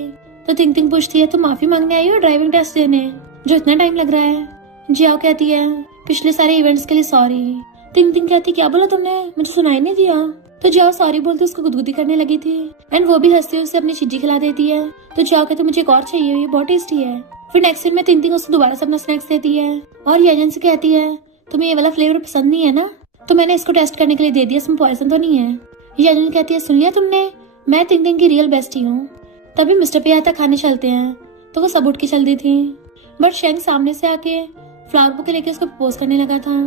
तो तिंग तिंग पूछती है तुम माफी मांगने आई हो ड्राइविंग टेस्ट देने जो इतना टाइम लग रहा है? जिया कहती है पिछले सारे इवेंट्स के लिए सॉरी। तिंग तिंग कहती क्या बोला तुमने, मुझे सुनाई नहीं दिया। तो जिया सॉरी बोलती उसको गुदगुदी करने लगी थी एंड वो भी हंसती हुई उसे अपनी चिज्जी खिला देती है। तो जिया कहती मुझे एक और चाहिए, ये बहुत टेस्टी है। फिर नेक्स्ट दिन में तिंग तिंग उसको दोबारा से अपना स्नैक्स देती है और यजन से कहती है तुम्हें ये वाला फ्लेवर पसंद नहीं है ना, तो मैंने इसको टेस्ट करने के लिए दे दिया, इसमें पॉइजन तो नहीं है। यजन कहती है सुन लिया तुमने, मैं तिंग तिंग की रियल बेस्टी हूँ। तभी मिस्टर पे आता खाने चलते हैं तो वो सब उठ के चल दी थी। बट शेंग सामने से आके फ्लावर बुके लेके उसको प्रपोज करने लगा था,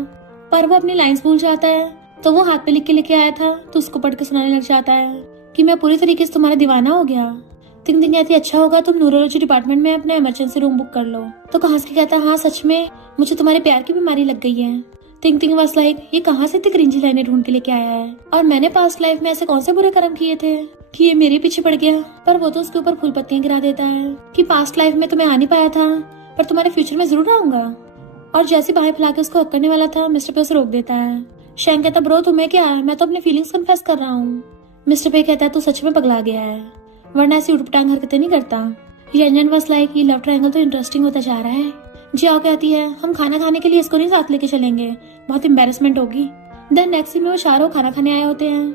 पर वो अपनी लाइंस भूल जाता है। तो वो हाथ पे लिख के लेके आया था तो उसको पढ़ के सुनाने लग जाता है कि मैं पूरी तरीके से तुम्हारा दीवाना हो गया। तिंग तिंग कहती अच्छा होगा तुम न्यूरोलॉजी डिपार्टमेंट में अपना इमरजेंसी रूम बुक कर लो। तो कहाँ से कहता हाँ सच में मुझे तुम्हारे प्यार की बीमारी लग गई है। तिंग तिंग वाज लाइक ये कहाँ से इतनी क्रिंजी लाइनें ढूंढ के लेके आया है, और मैंने पास्ट लाइफ में ऐसे कौन से बुरे कर्म किए थे कि ये मेरे पीछे पड़ गया। पर वो तो उसके ऊपर फूल पत्तियां गिरा देता है कि पास्ट लाइफ में तो मैं आ नहीं पाया था पर तुम्हारे फ्यूचर में जरूर आऊंगा। और जैसे बाहें फैला के उसको हक करने वाला था मिस्टर पे उसे रोक देता है। शेंग कहता ब्रो तुम्हें क्या है, मैं तो अपनी फीलिंग्स कन्फेस कर रहा हूँ। मिस्टर पे कहता है तू सच में पगला गया है, वरना ऐसी उटपटांग हरकतें नहीं करता। यंजन वाज लाइक ये लव ट्रायंगल तो इंटरेस्टिंग होता जा रहा है। जिया कहती है हम खाना खाने के लिए इसको नहीं साथ लेके चलेंगे, बहुत एम्बेरसमेंट होगी। देन नेक्स्ट सीन में वो चारों खाना खाने आए होते हैं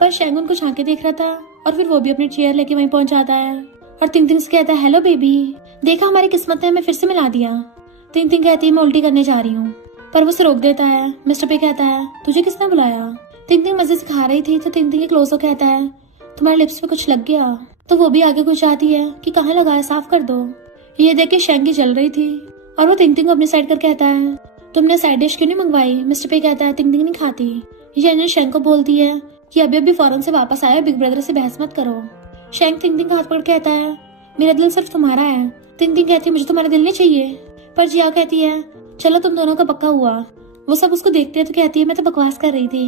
पर शेंग उनको झांके देख रहा था और फिर वो भी अपनी चेयर लेके वहीं पहुंच जाता है और तिंग तिंग से कहता है हेलो बेबी, देखा हमारी किस्मत ने हमें फिर से मिला दिया। तिंग तिंग कहती है मैं उल्टी करने जा रही हूँ पर वो उसे रोक देता है। मिस्टर पे कहता है तुझे किसने बुलाया? तिंग तिंग मजे से खा रही थी तो तिंग तिंग क्लोज हो कहता है तुम्हारे लिप्स पे कुछ लग गया। तो वो भी आगे कुछ आती है कि कहाँ लगा है, साफ कर दो। ये देख के शेंगी जल रही थी और वो तिंग तिंग को अपनी साइड कर कहता है तुमने साइड डिश क्यों नहीं मंगवाई? मिस्टर पे कहता है तिंग तिंग नहीं खाती। ये शेंग को बोलती है कि अभी अभी फौरन से वापस आया, बिग ब्रदर से बहस मत करो। शेंग तिंगतिंग का हाथ पकड़ कहता है मेरा दिल सिर्फ तुम्हारा है। तिंगतिंग कहती है मुझे तुम्हारा दिल नहीं चाहिए। पर जिया कहती है चलो तुम दोनों का पक्का हुआ। वो सब उसको देखते हैं तो कहती है मैं तो बकवास कर रही थी।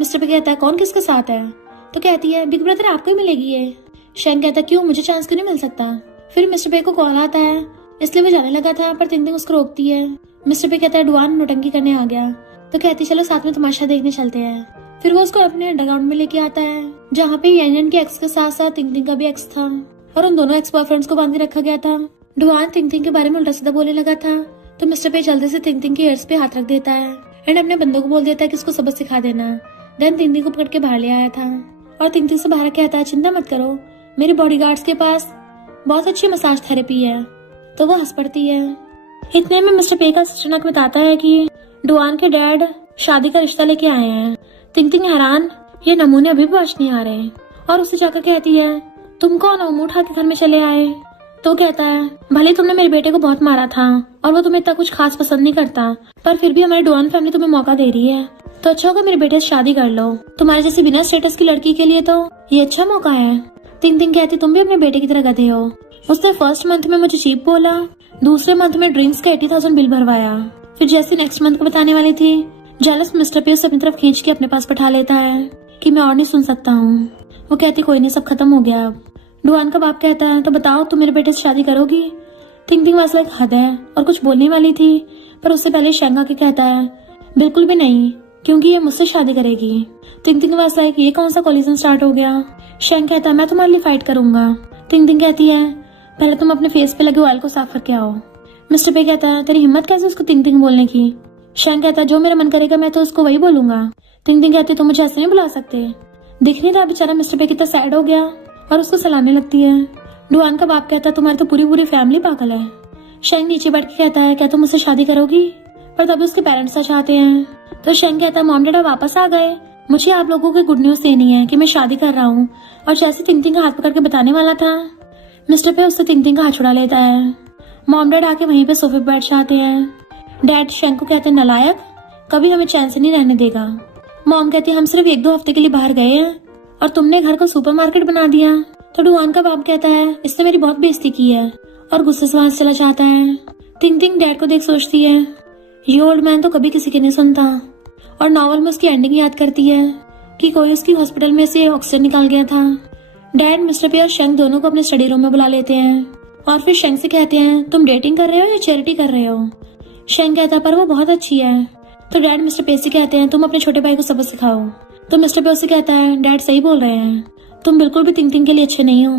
मिस्टर पे कहता है कौन किसके साथ है? तो कहती है बिग ब्रदर आपको ही मिलेगी ये। शेंग कहता है क्यों, मुझे चांस क्यों नहीं मिल सकता? फिर मिस्टर पे को कॉल आता है, इसलिए वो जाने लगा था पर तिंगतिंग उसको रोकती है। मिस्टर पे कहता है डुआन नौटंकी करने आ गया। तो कहती चलो साथ में तमाशा देखने चलते हैं। फिर वो उसको अपने अंडरग्राउंड में लेके आता है जहाँ पे येन के एक्स के साथ साथ तिंगतिंग का भी एक्स था और उन दोनों एक्स बॉयफ्रेंड्स को बांध के रखा गया था। डुआन तिंगतिंग के बारे में उल्टा सीधा बोलने लगा था तो मिस्टर पे जल्दी से तिंगतिंग के ईयर्स पे हाथ रख देता है एंड अपने बंदों को बोल देता है कि इसको सबक सिखा देना। देन तिंगतिंग को पकड़ के बाहर ले आया था और तिंगतिंग से बाहर कहता है चिंता मत करो, मेरे बॉडीगार्ड्स के पास बहुत अच्छी मसाज थेरेपी है। तो वो हंस पड़ती है। इतने में मिस्टर पे का असिस्टेंट बताता है कि डुआन के डैड शादी का रिश्ता लेके आए हैं। तिंगतिंग हैरान, ये नमूने अभी भी बच नहीं आ रहे और उसे जाकर कहती है तुम कौन हो, मुंह उठा के घर में चले आए? तो कहता है भले तुमने मेरे बेटे को बहुत मारा था और वो तुम्हें इतना कुछ खास पसंद नहीं करता, पर फिर भी हमारी डुआन फैमिली तुम्हें मौका दे रही है, तो अच्छा होगा मेरे बेटे से शादी कर लो। तुम्हारे जैसे बिना स्टेटस की लड़की के लिए तो ये अच्छा मौका है। तिंगतिंग कहती तुम भी अपने बेटे की तरह गधे हो। उसने फर्स्ट मंथ में मुझे चीप बोला, दूसरे मंथ में ड्रिंक्स का 80,000 बिल भरवाया। फिर जैसे नेक्स्ट मंथ को बताने वाली थी, जेलस मिस्टर पे उसे अपनी तरफ खींच के अपने पास बैठा लेता है कि मैं और नहीं सुन सकता हूँ। वो कहती कोई नहीं, सब खत्म हो गया अब। डुआन का बाप कहता है तो बताओ तुम मेरे बेटे से शादी करोगी? तिंगतिंग वास लाइक हद है और कुछ बोलने वाली थी पर उससे पहले शेंग आके कहता है बिल्कुल भी नहीं, क्योंकि ये मुझसे शादी करेगी। तिंगतिंग वास लाइक ये कौन सा कॉलिजन स्टार्ट हो गया? शेंग कहता है मैं तुम्हारे लिए फाइट करूंगा। तिंगतिंग कहती है पहले तुम अपने फेस पे लगे ऑयल को साफ करके आओ। मिस्टर पे कहता है तेरी हिम्मत कैसे उसको तिंगतिंग बोलने की? शेंग कहता है जो मेरा मन करेगा मैं तो उसको वही बोलूंगा। तिंगतिंग कहती है तुम मुझे ऐसे नहीं बुला सकते। दिख नहीं था बेचारा मिस्टर पे कितना सैड हो गया और उसको सलाने लगती है। डुआन का बाप कहता है तुम्हारी तो पूरी फैमिली पागल है। शेंग नीचे बैठ के कहता है क्या तुम मुझसे शादी करोगी? पर तभी उसके पेरेंट्स आ चाहते हैं तो शेंग कहता है मॉम डैडा वापस आ गए, मुझे आप लोगों को गुड न्यूज देनी है कि मैं शादी कर रहा हूँ। और जैसे तिंगतिंग का हाथ पकड़ के बताने वाला था, मिस्टर पे उससे तिंगतिंग का हाथ छुड़ा लेता है। मॉम डैड आके वहीं पे सोफे पे बैठ जाते हैं। डैड शेंग को कहते हैं नलायक, कभी हमें चैन से नहीं रहने देगा। मॉम कहती है हम सिर्फ 1-2 हफ्ते के लिए बाहर गए हैं और तुमने घर को सुपरमार्केट बना दिया। तो डुआन का बाप कहता है इसने मेरी बहुत बेइज्जती की है और गुस्से से वहां से चला जाता है। तिंगतिंग डैड को देख सोचती है ये ओल्ड मैन तो कभी किसी की नहीं सुनता और नॉवल में उसकी एंडिंग याद करती है कि कोई उसकी हॉस्पिटल में से ऑक्सीजन निकाल गया था। डैड मिस्टर पे और शेंग दोनों को अपने स्टडी रूम में बुला लेते हैं और फिर शेंग से कहते हैं तुम डेटिंग कर रहे हो या चैरिटी कर रहे हो? शेंग कहता है पर वो बहुत अच्छी है। तो डैड मिस्टर पे से कहते हैं तुम अपने छोटे भाई को सबक सिखाओ। तो मिस्टर पे से कहता है डैड सही बोल रहे हैं, तुम बिल्कुल भी तिंगतिंग के लिए अच्छे नहीं हो,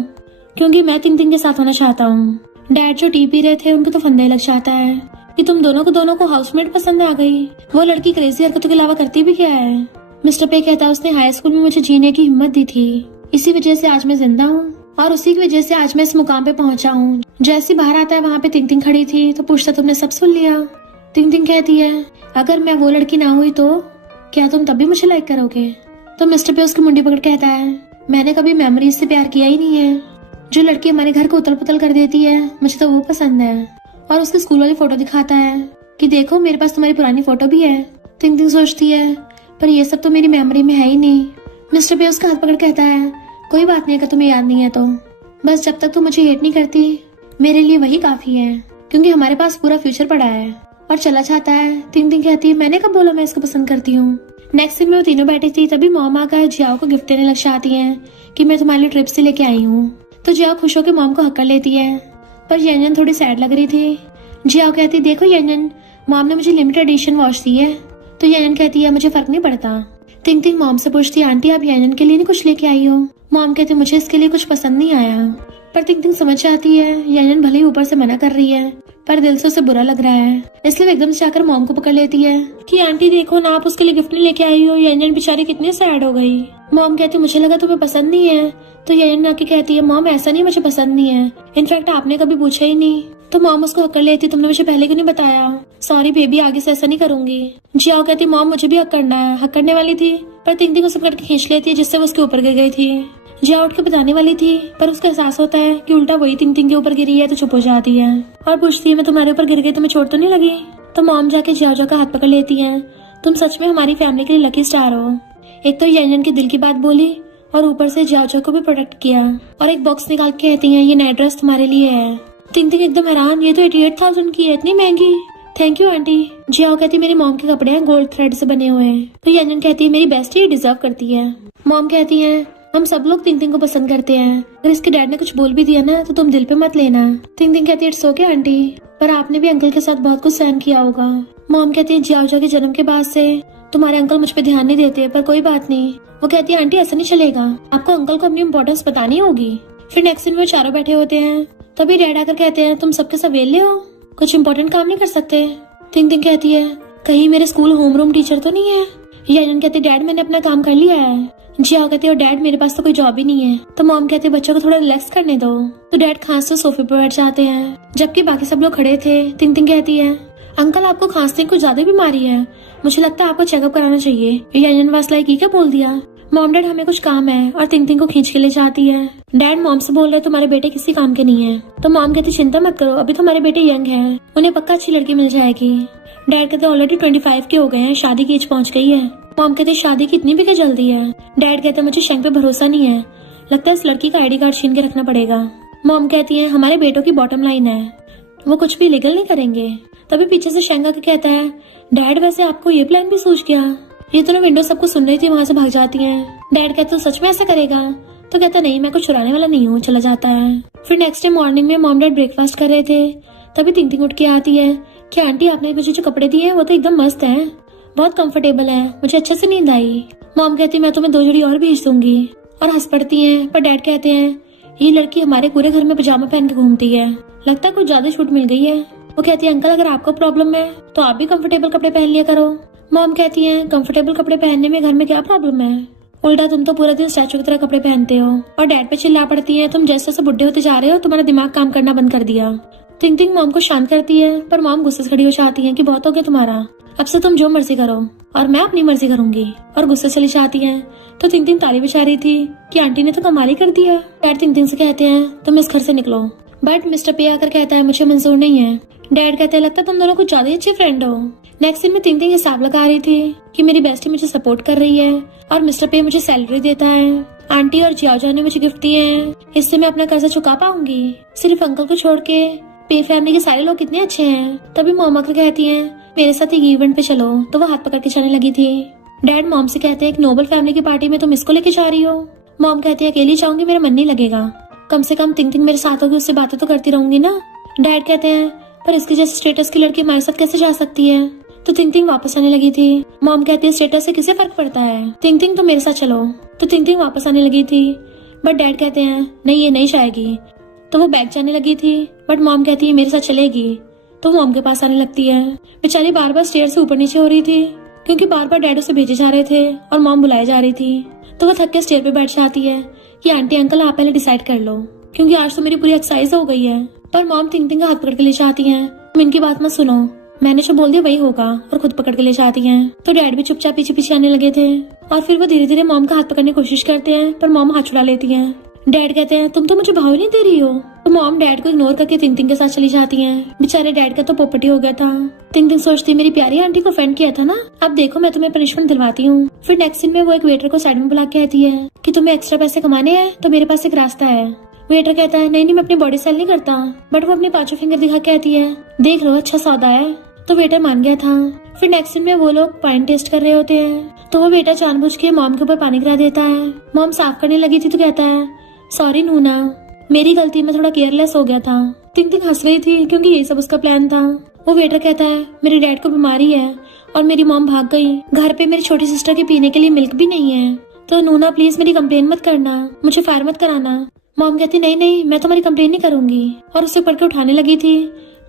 क्योंकि मैं तिंगतिंग के साथ होना चाहता हूँ। डैड जो टी पी रहे थे उनको तो फंदे लग जाता है कि तुम दोनों को हाउसमेट पसंद आ गई। वो लड़की क्रेजी हरकतों के अलावा करती भी क्या है? मिस्टर पे कहता है उसने हाई स्कूल में मुझे जीने की हिम्मत दी थी, इसी वजह से आज मैं जिंदा हूँ और उसी की वजह से आज मैं इस मुकाम पे पहुंचा हूँ। जैसे बाहर आता है वहाँ पे तिंगतिंग खड़ी थी तो पूछता तुमने सब सुन लिया? तिंगतिंग कहती है अगर मैं वो लड़की ना हुई तो क्या तुम तब भी मुझे लाइक करोगे? तो मिस्टर पे उसकी मुंडी पकड़ कहता है मैंने कभी मेमोरीज से प्यार किया ही नहीं है। जो लड़की हमारे घर को उतल पुतल कर देती है मुझे तो वो पसंद है। और उसके स्कूल वाली फोटो दिखाता है कि देखो मेरे पास तुम्हारी पुरानी फोटो भी है। तिंगतिंग सोचती है पर ये सब तो मेरी मेमोरी में है ही नहीं। मिस्टर पे उसका हाथ पकड़ कहता है कोई बात नहीं, अगर तुम्हें याद नहीं है तो बस जब तक तुम मुझे हेट नहीं करती मेरे लिए वही काफी है, क्योंकि हमारे पास पूरा फ्यूचर पड़ा है। और चला जाता है। तिंगतिंग कहती है मैंने कब बोला मैं इसको पसंद करती हूँ। नेक्स्ट सीन में वो तीनों बैठी थी, तभी मॉम आकर जियाओ को गिफ्ट देने लग जाती है कि मैं तुम्हारे लिए ट्रिप से लेके आई हूँ। तो जियाओ खुश होकर मॉम को हक कर लेती है, पर येन थोड़ी सैड लग रही थी। जियाओ कहती देखो येन, मॉम ने मुझे लिमिटेड एडिशन वॉच दी है। तो येन कहती है मुझे फर्क नहीं पड़ता। तिंगतिंग मॉम से पूछती है आंटी आप येन के लिए नहीं कुछ लेके आई हो? मॉम कहती मुझे इसके लिए कुछ पसंद नहीं आया। पर तिंगतिंग समझ जाती है येन भले ही ऊपर से मना कर रही है पर दिल से उसे बुरा लग रहा है, इसलिए एकदम से जाकर मॉम को पकड़ लेती है कि आंटी देखो ना, आप उसके लिए गिफ्ट नहीं लेके आई हो। येन बेचारी कितनी सैड हो गई। मॉम कहती मुझे लगा तुम्हें पसंद नहीं है। तो येन आके कहती है मॉम ऐसा नहीं, मुझे पसंद नहीं है, इनफैक्ट आपने कभी पूछा ही नहीं। तो मॉम उसको हक कर लेती तुमने मुझे पहले क्यों नहीं बताया? सॉरी बेबी, आगे से ऐसा नहीं करूंगी। जियाओ कहती मॉम मुझे भी हक करना है। हक करने वाली थी पर तिंगतिंग उसे पकड़ के खींच लेती है जिससे वो उसके ऊपर गिर गई थी। जिया उठ के बताने वाली थी पर उसका एहसास होता है कि उल्टा वही तिंगतिंग के ऊपर गिरी है तो चुप हो जाती है और पूछती है मैं तुम्हारे ऊपर गिर गई, तुम्हें चोट तो नहीं लगी? तो मॉम जाके जियाओ का हाथ पकड़ लेती है तुम सच में हमारी फैमिली के लिए लकी स्टार हो। एक तो येन की दिल की बात बोली और ऊपर से जाओ को भी प्रोटेक्ट किया और एक बॉक्स निकाल के कहती है ये नया ड्रेस तुम्हारे लिए है। तिंग तिंग एकदम हैरान, ये तो 88,000 की है, इतनी महंगी। Thank you aunty. जियाओ कहती है मेरी मॉम के कपड़े हैं, गोल्ड थ्रेड से बने हुए हैं। तो यंजन कहती है मेरी बेस्ट ये डिजर्व करती है। मॉम कहती है हम सब लोग तिंग तिंग को पसंद करते हैं, अगर इसके डैड ने कुछ बोल भी दिया ना तो तुम दिल पे मत लेना। तिंग तिंग कहती है इट्स ओके आंटी, पर आपने भी अंकल के साथ बहुत कुछ सहन किया होगा। मॉम कहती है जियाओ के जन्म के बाद से तुम्हारे अंकल मुझ पे ध्यान नहीं देते, पर कोई बात नहीं। वो कहती है आंटी ऐसा नहीं चलेगा, आपको अंकल को अपनी इम्पोर्टेंस बतानी होगी। फिर नेक्स्ट दिन वो चारों बैठे होते हैं, तभी डैड आकर कहते हैं तुम सबके सवेले हो, कुछ इम्पोर्टेंट काम नहीं कर सकते। तिंग तिंग कहती है कहीं मेरे स्कूल होम रूम टीचर तो नहीं है। यंजन कहती है डैड मैंने अपना काम कर लिया है। जिया कहती है और डैड मेरे पास तो कोई जॉब ही नहीं है। तो मॉम कहती है बच्चों को थोड़ा रिलैक्स करने दो। तो डैड खांसते सोफे पर बैठ जाते हैं, जबकि बाकी सब लोग खड़े थे। तिंग तिंग कहती है अंकल आपको खांसते कुछ ज्यादा बीमारी है, मुझे लगता है आपको चेकअप कराना चाहिए। यंजन वास लाइक क्या बोल दिया। मॉम डैड हमें कुछ काम है और तिंग तिंग को खींच के ले जाती है। डैड मॉम से बोल रहे तुम्हारे बेटे किसी काम के नहीं है। तो मॉम कहती चिंता मत करो, अभी तुम्हारे बेटे यंग है, उन्हें पक्का अच्छी लड़की मिल जाएगी। डैड कहते ऑलरेडी 25 के हो गए हैं, शादी की एज पहुंच गई है। मॉम कहते शादी की इतनी भी क्या जल्दी है। डैड कहते मुझे शंक पे भरोसा नहीं है, लगता है इस लड़की का आईडी कार्ड छीन के रखना पड़ेगा। मॉम कहती है हमारे बेटों की बॉटम लाइन है, वो कुछ भी लीगल नहीं करेंगे। तभी पीछे से शंक आके कहता है डैड वैसे आपको ये प्लान भी सूझ गया। ये दोनों विंडो सबको सुन रही थी, वहाँ से भाग जाती है। डैड कहते सच में ऐसा करेगा। तो कहता नहीं मैं कुछ चुराने वाला नहीं हूँ, चला जाता है। फिर नेक्स्ट डे मॉर्निंग में मॉम डैड ब्रेकफास्ट कर रहे थे, तभी तिंग तिंग उठ के आती है कि आंटी आपने मुझे जो कपड़े दिए हैं वो तो एकदम मस्त है, बहुत कंफर्टेबल है, मुझे अच्छे से नींद आई। मॉम कहती मैं तुम्हें 2 जोड़ी और भेज दूंगी और हंस पड़ती हैं। पर डैड कहते हैं ये लड़की हमारे पूरे घर में पजामा पहन के घूमती है, लगता है कुछ ज्यादा छूट मिल गई है। वो कहती है अंकल अगर आपको प्रॉब्लम है तो आप भी कंफर्टेबल कपड़े पहन लिया करो। मॉम कहती है कंफर्टेबल कपड़े पहनने में घर में क्या प्रॉब्लम है, उल्टा तुम तो पूरा दिन स्टैचू की तरह कपड़े पहनते हो। और डैड पे चिल्ला पड़ती है तुम जैसे जैसे बुढ़े होते जा रहे हो तुम्हारा दिमाग काम करना बंद कर दिया। तिंग तिंग मॉम को शांत करती है, पर मॉम गुस्से से खड़ी हो जाती है कि बहुत हो गया तुम्हारा, अब से तुम जो मर्जी करो और मैं अपनी मर्जी करूंगी, और गुस्से चली जाती है। तो तिंग तिंग ताली बजा रही थी कि आंटी ने तो कमाल ही कर दिया। डैड तिंग तिंग से कहते हैं तुम इस घर से निकलो, बट मिस्टर पे आकर कहता है मुझे मंजूर नहीं है। डैड कहते हैं लगता है तुम दोनों कुछ ज्यादा ही अच्छे फ्रेंड हो। नेक्स्ट दिन में तिंग तिंग हिसाब लगा रही थी कि मेरी बेस्टी मुझे सपोर्ट कर रही है और मिस्टर पे मुझे सैलरी देता है, आंटी और जियाओ ने मुझे गिफ्ट दिए हैं, इससे मैं अपना कर्जा चुका पाऊंगी। सिर्फ अंकल को छोड़ के पे फैमिली के सारे लोग कितने अच्छे हैं। तभी मॉम आकर कहती है मेरे साथ एक इवेंट पे चलो, तो वो हाथ पकड़ के चलने लगी थी। डैड मॉम से कहते हैं एक नोबल फैमिली की पार्टी में तुम इसको लेके जा रही हो। मॉम कहती है अकेली जाऊंगी मेरा मन नहीं लगेगा, कम से कम तिंग तिंग मेरे साथ होगी, उससे बातें तो करती रहूंगी ना। डैड कहते हैं पर इसकी जैसे स्टेटस की लड़की हमारे साथ कैसे जा सकती है। तो तिंग तिंग वापस आने लगी थी। मॉम कहती है स्टेटस से किसे फर्क पड़ता है, तिंग तिंग तो मेरे साथ चलो। तो तिंग तिंग वापस आने लगी थी, बट डैड कहते हैं नहीं ये नहीं जाएगी। तो वो बैग जाने लगी थी, बट मॉम कहती है मेरे साथ चलेगी। तो मॉम के पास आने लगती है। बेचारी बार बार स्टेयर से ऊपर नीचे हो रही थी, क्योंकि बार बार डैड उसे भेजे जा रहे थे और मॉम बुलाए जा रही थी। तो वो थक के स्टेयर पे बैठ जाती है कि आंटी अंकल आप पहले डिसाइड कर लो, क्योंकि आज तो मेरी पूरी एक्सरसाइज हो गई है। पर मॉम तिंग तिंग का हाथ पकड़ के ले जाती है, तुम इनकी बात मत सुनो, मैंने जो बोल दिया वही होगा, और खुद पकड़ के ले जाती हैं। तो डैड भी चुपचाप पीछे पीछे आने लगे थे, और फिर वो धीरे धीरे मॉम का हाथ पकड़ने की कोशिश करते हैं, पर मॉम हाथ छुड़ा लेती हैं। डैड कहते हैं तुम तो मुझे भाव नहीं दे रही हो। तो मॉम डैड को इग्नोर करके तिंग तिंग के साथ चली जाती हैं। बेचारे डैड का तो पोपटी हो गया था। तिंग तिंग सोचती मेरी प्यारी आंटी को ऑफेंड किया था ना, अब देखो मैं तुम्हें पनिशमेंट दिलवाती हूँ। फिर नेक्स्ट सीन में वो एक वेटर को साइड में बुला के कहती है कि तुम्हें एक्स्ट्रा पैसे कमाने हैं तो मेरे पास एक रास्ता है। वेटर कहता है नहीं मैं अपनी बॉडी सेल नहीं करता, बट वो अपने 5 फिंगर दिखा के कहती है देख लो अच्छा सौदा है। तो वेटर मान गया था। फिर नेक्स्ट सीन में वो लोग पानी टेस्ट कर रहे होते हैं, तो वो बेटा जानबूझ के मॉम के ऊपर पानी गिरा देता है। मॉम साफ करने लगी थी तो कहता है सॉरी नूना, मेरी गलती, मैं थोड़ा केयरलेस हो गया था। तिंग तिंग हंस रही थी क्योंकि ये सब उसका प्लान था। वो वेटर कहता है मेरे डैड को बीमारी है और मेरी मॉम भाग गई, घर पे मेरी छोटी सिस्टर के पीने के लिए मिल्क भी नहीं है, तो नूना प्लीज मेरी कंप्लेन मत करना, मुझे फायर मत कराना। मॉम कहती नहीं नहीं मैं तुम्हारी कंप्लेन नहीं करूंगी, और उसे पढ़ के उठाने लगी थी,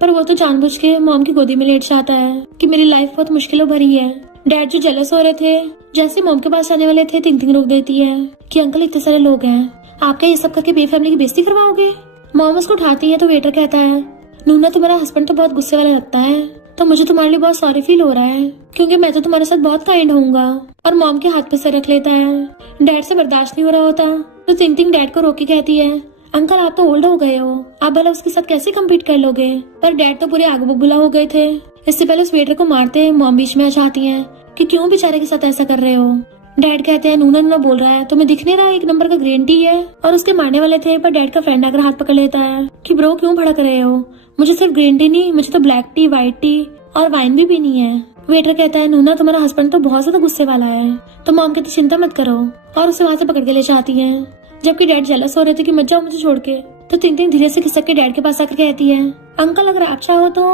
पर वो तो जानबूझ के मॉम की गोदी में लेट जाता है कि मेरी लाइफ बहुत मुश्किलों भरी है। डैड जो जेलस हो रहे थे, जैसे मॉम के पास आने वाले थे तिंग तिंग रोक देती है कि अंकल इतने सारे लोग हैं, आप क्या ये सब करके बे फैमिली की बेइज्जती करवाओगे। मॉम उसको उठाती है तो वेटर कहता है नूना तुम्हारा हस्बैंड तो बहुत गुस्से वाला लगता है, तो मुझे तुम्हारे लिए बहुत सॉरी फील हो रहा है, क्योंकि मैं तो तुम्हारे साथ बहुत काइंड होऊंगा। और मॉम के हाथ पे सर रख लेता है। डैड से बर्दाश्त नहीं हो रहा होता, तो तिंग तिंग डैड को रोक के कहती है अंकल आप तो ओल्ड हो गए हो, आप भला उसके साथ कैसे कम्पीट कर लोगे। पर डैड तो पूरे आग बबूला हो गए थे। इससे पहले उस वेटर को मारते मॉम बीच में आ जाती है कि क्यों बेचारे के साथ ऐसा कर रहे हो। डैड कहते हैं नूना नूना बोल रहा है, तुम्हें दिख नहीं रहा एक नंबर का ग्रीन टी है। और उसके मारने वाले थे, पर डैड का फ्रेंड आकर हाथ पकड़ लेता है कि ब्रो क्यों भड़क रहे हो, मुझे सिर्फ ग्रीन टी नहीं, मुझे तो ब्लैक टी, व्हाइट टी और वाइन भी पीनी है। वेटर कहता है नूना तुम्हारा हस्बैंड तो बहुत ज्यादा गुस्से वाला है, तो मॉम कहती चिंता मत करो और उसे वहाँ से पकड़ के ले जाती है। जबकि डैड जेलस हो रहे थे कि मत जाओ मुझे छोड़ के, तो टिंग टिंग धीरे से खिसक के डैड के पास आकर कहती है अंकल अगर आप चाहो तो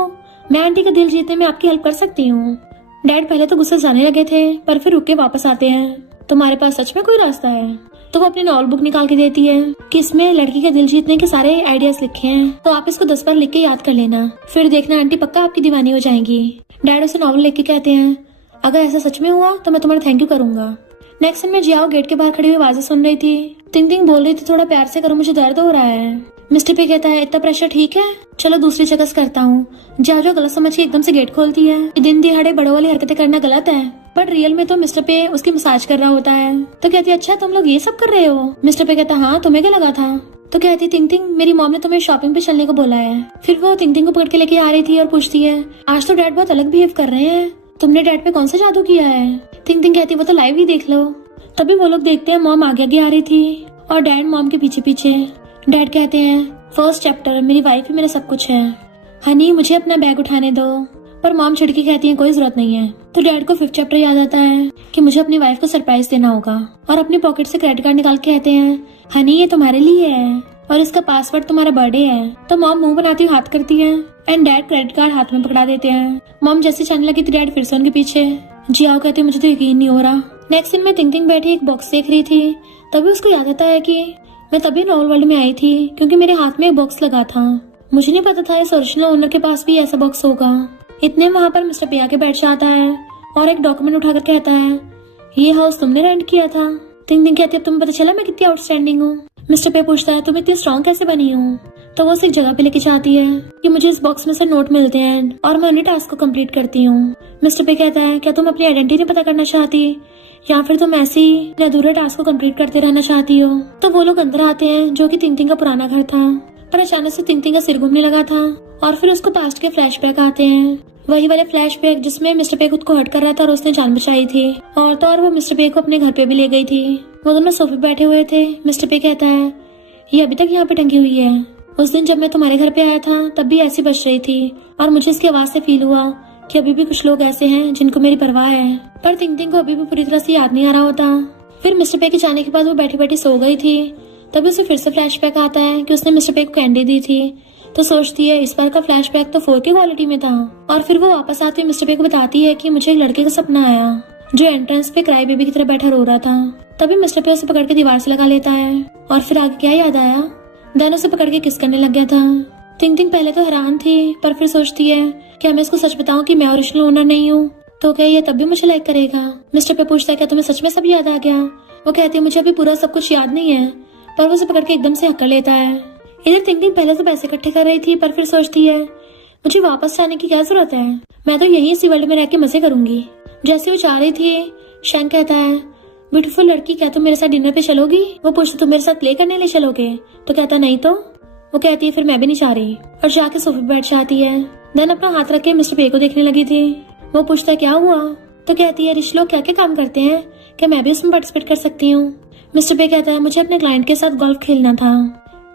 मैं आंटी का दिल जीतने में आपकी हेल्प कर सकती हूँ। डैड पहले तो गुस्से जाने लगे थे, पर फिर रुक के वापस आते हैं। तुम्हारे पास सच में कोई रास्ता है? तो वो अपनी नॉट बुक निकाल के देती है कि इसमें लड़की का दिल जीतने के सारे आइडियाज लिखे हैं, तो आप इसको 10 बार लिख के याद कर लेना, फिर देखना आंटी पक्का आपकी दीवानी हो जाएंगी। डैड उसे नॉवल लिख के कहते हैं अगर ऐसा सच में हुआ तो मैं तुम्हारा थैंक यू करूंगा। नेक्स्ट सीन में जियाओ गेट के बाहर खड़ी हुई आवाजें सुन रही थी। टिंग टिंग बोल रही थी थोड़ा प्यार से करो, मुझे दर्द हो रहा है। मिस्टर पे कहता है इतना प्रेशर ठीक है, चलो दूसरी जगह से करता हूँ। जियाओ गलत समझ के एकदम से गेट खोलती है। दिन दिहाड़े बड़ों वाली हरकतें करना गलत है, बट रियल में तो मिस्टर पे उसकी मसाज कर रहा होता है। तो कहती है अच्छा तुम लोग ये सब कर रहे हो? मिस्टर पे कहता हाँ तुम्हें क्या लगा था? तो कहती टिंग टिंग मेरी मॉम ने तुम्हें शॉपिंग पे चलने को बोला है। फिर वो टिंग टिंग को पकड़ के लेके आ रही थी और पूछती है आज तो डैड बहुत अलग बिहेव कर रहे हैं, तुमने डैड पे कौन सा जादू किया है? टिंग टिंग कहती वो तो लाइव ही देख लो। तभी वो लोग देखते हैं मॉम आगे आगे आ रही थी और डैड मॉम के पीछे पीछे। डैड कहते हैं फर्स्ट चैप्टर मेरी वाइफ ही मेरा सब कुछ है, हनी मुझे अपना बैग उठाने दो। पर मॉम छिड़की कहती है कोई जरूरत नहीं है। तो डैड को 5th चैप्टर याद आता है कि मुझे अपनी वाइफ को सरप्राइज देना होगा और अपनी पॉकेट से क्रेडिट कार्ड निकाल के कहते हैं हनी ये तुम्हारे लिए है और इसका पासवर्ड तुम्हारा बर्थडे है। तो मॉम मुंह बनाती हुई हाथ करती है एंड डैड क्रेडिट कार्ड हाथ में पकड़ा देते हैं। मॉम जैसे जाने लगी थी डैड फिर से उनके पीछे। जियाओ कहती है मुझे तो यकीन नहीं हो रहा। नेक्स्ट सीन में टिंग टिंग बैठी एक बॉक्स देख रही थी, तभी उसको याद आता है कि मैं तभी नॉवल वर्ल्ड में आई थी क्योंकि मेरे हाथ में एक बॉक्स लगा था। मुझे नहीं पता था इस ओरिजिनल ओनर के पास भी ऐसा बॉक्स होगा। इतने वहाँ पर मिस्टर पे आके बैठ जाता है और एक डॉक्यूमेंट उठाकर कहता है ये हाउस तुमने रेंट किया था। टिंग टिंग कहती है तुम्हें पता चला मैं कितनी आउटस्टैंडिंग हूँ। मिस्टर पे पूछता है तुम इतनी स्ट्रॉन्ग कैसे बनी हूँ? तो वो उसे एक जगह पे लेके जाती है कि मुझे इस बॉक्स में से नोट मिलते हैं और मैं उन्हीं टास्क को कंप्लीट करती हूँ। मिस्टर पे कहता है क्या तुम अपनी आइडेंटिटी पता करना चाहती या फिर तुम ऐसे ही अधूरे टास्क को कंप्लीट करते रहना चाहती हो? तो वो लोग अंदर आते हैं जो कि टिंग टिंग का पुराना घर था, पर अचानक से टिंग टिंग का सिर घूमने लगा था और फिर उसको पास्ट के फ्लैशबैक आते हैं, वही वाले फ्लैशबैक जिसमें मिस्टर पे खुद को हर्ट कर रहा था और उसने जान बचाई थी। और तो और वो मिस्टर पे को अपने घर पे भी ले गई थी। वो दोनों सोफे बैठे हुए थे। मिस्टर पे कहता है ये अभी तक यहाँ पे टंगी हुई है, उस दिन जब मैं तुम्हारे घर पे आया था तब भी ऐसी बच रही थी और मुझे इसकी आवाज से फील हुआ कि अभी भी कुछ लोग ऐसे हैं जिनको मेरी परवाह है। पर टिंग टिंग को अभी भी पूरी तरह से याद नहीं आ रहा होता। फिर मिस्टर पे के जाने के बाद वो बैठी बैठी सो गई थी, तभी उसे फिर से फ्लैशबैक आता है कि उसने मिस्टर पे को कैंडी दी थी। तो सोचती है इस बार का फ्लैशबैक तो 4K क्वालिटी में था। और फिर वो वापस आते मिस्टर पे को बताती है कि मुझे एक लड़के का सपना आया जो एंट्रेंस पे क्राई बेबी की तरह बैठा रो रहा था। तभी मिस्टर पे उसे पकड़ के दीवार से लगा लेता है और फिर आगे क्या याद आया, देन उसे पकड़ के किस करने लग गया था। टिंग टिंग पहले तो हैरान थी, पर फिर सोचती है क्या मैं इसको सच बताऊं कि मैं ओरिजिनल ओनर नहीं हूँ, तो क्या ये तब भी मुझे लाइक करेगा? मिस्टर पे पूछता है क्या तुम्हें सच में सब याद आ गया? वो कहती है मुझे अभी पूरा सब कुछ याद नहीं है, पर वो उसे पकड़ के एकदम से हक कर लेता है। इधर टिंग टिंग पहले तो पैसे इकट्ठे कर रही थी, पर फिर सोचती है मुझे वापस जाने की क्या जरूरत है, मैं तो यहीं इसी वर्ल्ड में रह के मजे करूंगी। जैसे वो जा रही थी शैंक कहता है ब्यूटीफुल लड़की क्या तुम मेरे साथ डिनर पे चलोगी? वो पूछती तुम मेरे साथ प्ले करने ले चलोगे? तो कहता नहीं तो। वो कहती है फिर मैं भी नहीं जा रही और जाके सोफे पे बैठ जाती है। देन अपना हाथ रख के मिस्टर पे को देखने लगी थी। वो पूछता है क्या हुआ? तो कहती है रिच लोग क्या क्या काम करते हैं, क्या मैं भी उसमें पार्टिसिपेट कर सकती हूँ? मिस्टर पे कहता है मुझे अपने क्लाइंट के साथ गोल्फ खेलना था,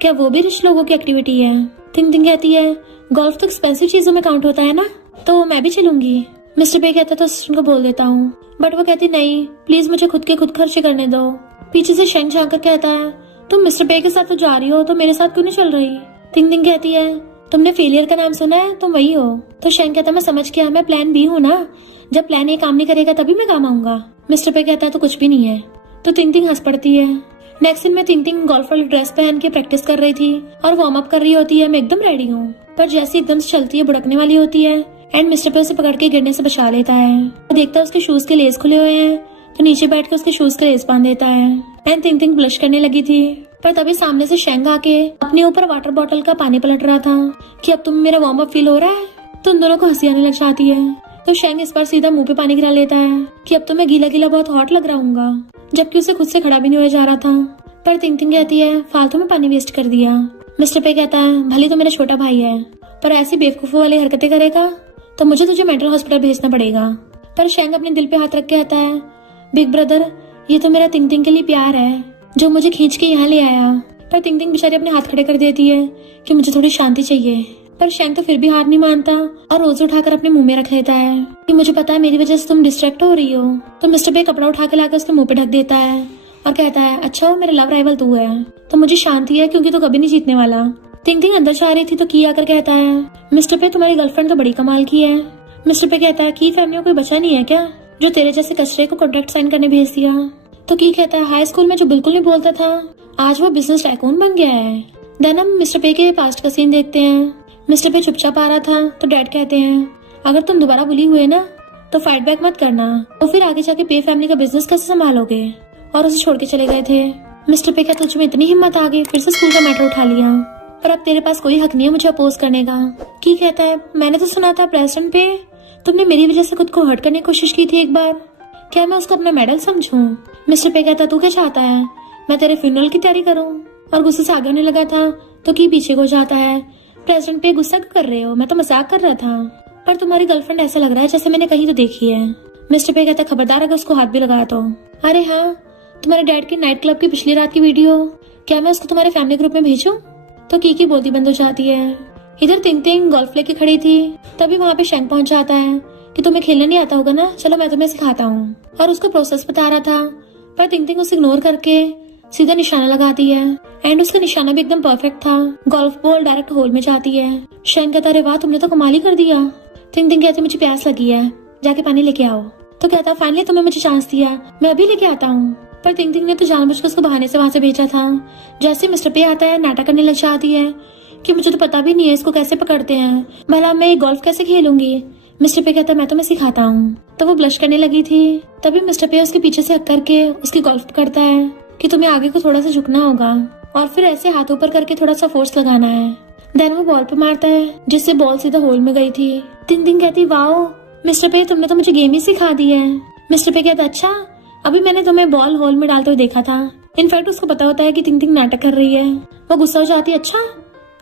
क्या वो भी रिच लोगों की एक्टिविटी है? टिंग टिंग कहती है गोल्फ तो एक्सपेंसिव चीजों में काउंट होता है ना, तो मैं भी चलूंगी। मिस्टर पे कहता है तो असिस्टेंट को बोल देता हूँ, बट वो कहती नहीं प्लीज मुझे खुद के खुद खर्चे करने दो। पीछे से शेंग झांक कहता है तुम मिस्टर पे के साथ तो जा रही हो तो मेरे साथ क्यों नहीं चल रही? टिंग टिंग कहती है तुमने फेलियर का नाम सुना है, तुम वही हो। तो शेंग कहता मैं समझ गया, मैं प्लान बी हूँ ना, जब प्लान ए काम नहीं करेगा तभी मैं काम आऊंगा। मिस्टर पे कहता है तो कुछ भी नहीं है। तो टिंग टिंग हंस पड़ती है। नेक्स्ट दिन में टिंग टिंग गोल्फ वाली ड्रेस पहन के प्रैक्टिस कर रही थी और वार्म अप कर रही होती है, मैं एकदम रेडी हूँ। पर जैसे एकदम से चलती है बुड़कने वाली होती है एंड मिस्टर पे उसे पकड़ के गिरने से बचा लेता है। वो देखता है उसके शूज के लेस खुले हुए हैं, तो नीचे बैठ के उसके शूज के लेस बांध देता है। एंड टिंग टिंग ब्लश करने लगी थी, पर तभी सामने से शेंग आके अपने ऊपर वाटर बॉटल का पानी पलट रहा था कि अब तुम मेरा वार्म अप फील हो रहा है। तो उन दोनों को हंसी आने लग जाती है। तो शेंग इस बार सीधा मुंह पे पानी गिरा लेता है कि अब तो मैं गीला गीला बहुत हॉट लग रहा हूँ, जबकि उसे खुद से खड़ा भी नहीं हो जा रहा था। पर टिंग टिंग कहती है फालतू में पानी वेस्ट कर दिया। मिस्टर पे कहता है भले तो मेरा छोटा भाई है, पर ऐसी बेवकूफों वाली हरकतें करेगा तो मुझे तुझे मेंटल हॉस्पिटल भेजना पड़ेगा। पर शेंग अपने दिल पे हाथ रख के कहता है बिग ब्रदर ये तो मेरा तिंग तिंग के लिए प्यार है जो मुझे खींच के यहाँ ले आया। पर तिंग तिंग बेचारी अपने हाथ खड़े कर देती है कि मुझे थोड़ी शांति चाहिए। पर शेंग तो फिर भी हार नहीं मानता और रोज उठाकर अपने मुंह में रख लेता है कि मुझे पता है मेरी वजह से तुम डिस्ट्रैक्ट हो रही हो। तो मिस्टर पे कपड़ा उठा के लाकर उसके मुंह पे ढक देता है और कहता है अच्छा हो मेरा लव राइवल तू है तो मुझे शांति है क्योंकि तू कभी नहीं जीतने वाला। तिंग तिंग अंदर जा रही थी तो की आकर कहता है मिस्टर पे तुम्हारी गर्लफ्रेंड तो बड़ी कमाल की है। मिस्टर पे कहता है की फैमिली में कोई बचा नहीं है क्या जो तेरे जैसे कचरे को कॉन्ट्रैक्ट साइन करने भेज दिया। तो की कहता है हाई स्कूल में जो बिल्कुल नहीं बोलता था आज वो बिजनेस टाइकून बन गया है। देन हम मिस्टर पे के पास्ट का सीन देखते हैं। मिस्टर पे चुपचाप आ रहा था तो डैड कहते हैं अगर तुम दोबारा बुली हुए ना तो फाइट बैक मत करना तो फिर आगे जाके पे फैमिली का बिजनेस कैसे संभालोगे। और उसे छोड़ के चले गए थे। मिस्टर पे कहते तुझमें इतनी हिम्मत आ गई फिर से स्कूल का मैटर उठा लिया पर अब तेरे पास कोई हक नहीं है मुझे अपोज करने का। की कहता है मैंने तो सुना था प्रेसिडेंट पे तुमने मेरी वजह से खुद को हर्ट करने की कोशिश की थी एक बार, क्या मैं उसको अपना मेडल समझूं। मिस्टर पे कहता तू क्या चाहता है मैं तेरे फ्यूनरल की तैयारी करूं। और गुस्से से आगे होने लगा था तो की पीछे को जाता है प्रेसिडेंट पे गुस्सा क्यों कर रहे हो मैं तो मजाक कर रहा था पर तुम्हारी गर्लफ्रेंड ऐसा लग रहा है जैसे मैंने कहीं तो देखी है। मिस्टर पे कहता खबरदार अगर उसको हाथ भी लगाया तो। अरे हाँ तुम्हारे डैड की नाइट क्लब की पिछली रात की वीडियो क्या मैं उसको तुम्हारे फैमिली ग्रुप में भेजूं। तो की बोलती बंद हो जाती है। इधर तिंग तिंग गोल्फ लेके खड़ी थी तभी वहाँ पे शेंग पहुंच जाता है कि तुम्हें खेलना नहीं आता होगा ना चलो मैं तुम्हें सिखाता हूँ और उसका प्रोसेस बता रहा था पर तिंग तिंग उसे इग्नोर करके सीधा निशाना लगाती है एंड उसका निशाना भी एकदम परफेक्ट था। गोल्फ बॉल डायरेक्ट होल में जाती है। शेंग कहता अरे वाह तुमने तो कमाल ही कर दिया। तिंग तिंग कहती मुझे प्यास लगी है जाके पानी लेके आओ। तो कहता फाइनली तुम्हें मुझे चांस दिया मैं अभी लेके आता हूँ। पर तिंग तिंग ने तो जानबूझकर उसको बहाने से वहां से भेजा था। जैसे मिस्टर पे आता है नाटक करने लग जाती है कि मुझे तो पता भी नहीं है इसको कैसे पकड़ते हैं भला मैं गोल्फ कैसे खेलूंगी। मिस्टर पे कहता मैं तुम्हें सिखाता हूँ। तो वो ब्लश करने लगी थी तभी मिस्टर पे उसके पीछे से हक करके उसकी गोल्फ पकड़ता है कि तुम्हें आगे को थोड़ा सा झुकना होगा और फिर ऐसे हाथ ऊपर करके थोड़ा सा फोर्स लगाना है। देन वो बॉल पे मारता है जिससे बॉल सीधा होल में गई थी। तिंग तिंग कहती वाओ मिस्टर पे तुमने तो मुझे गेम ही सिखा दी है। मिस्टर पे कहता अच्छा अभी मैंने तुम्हें बॉल होल में डालते हुए देखा था। इनफैक्ट उसको पता होता है कि तिंग तिंग नाटक कर रही है। वो गुस्सा हो जाती है अच्छा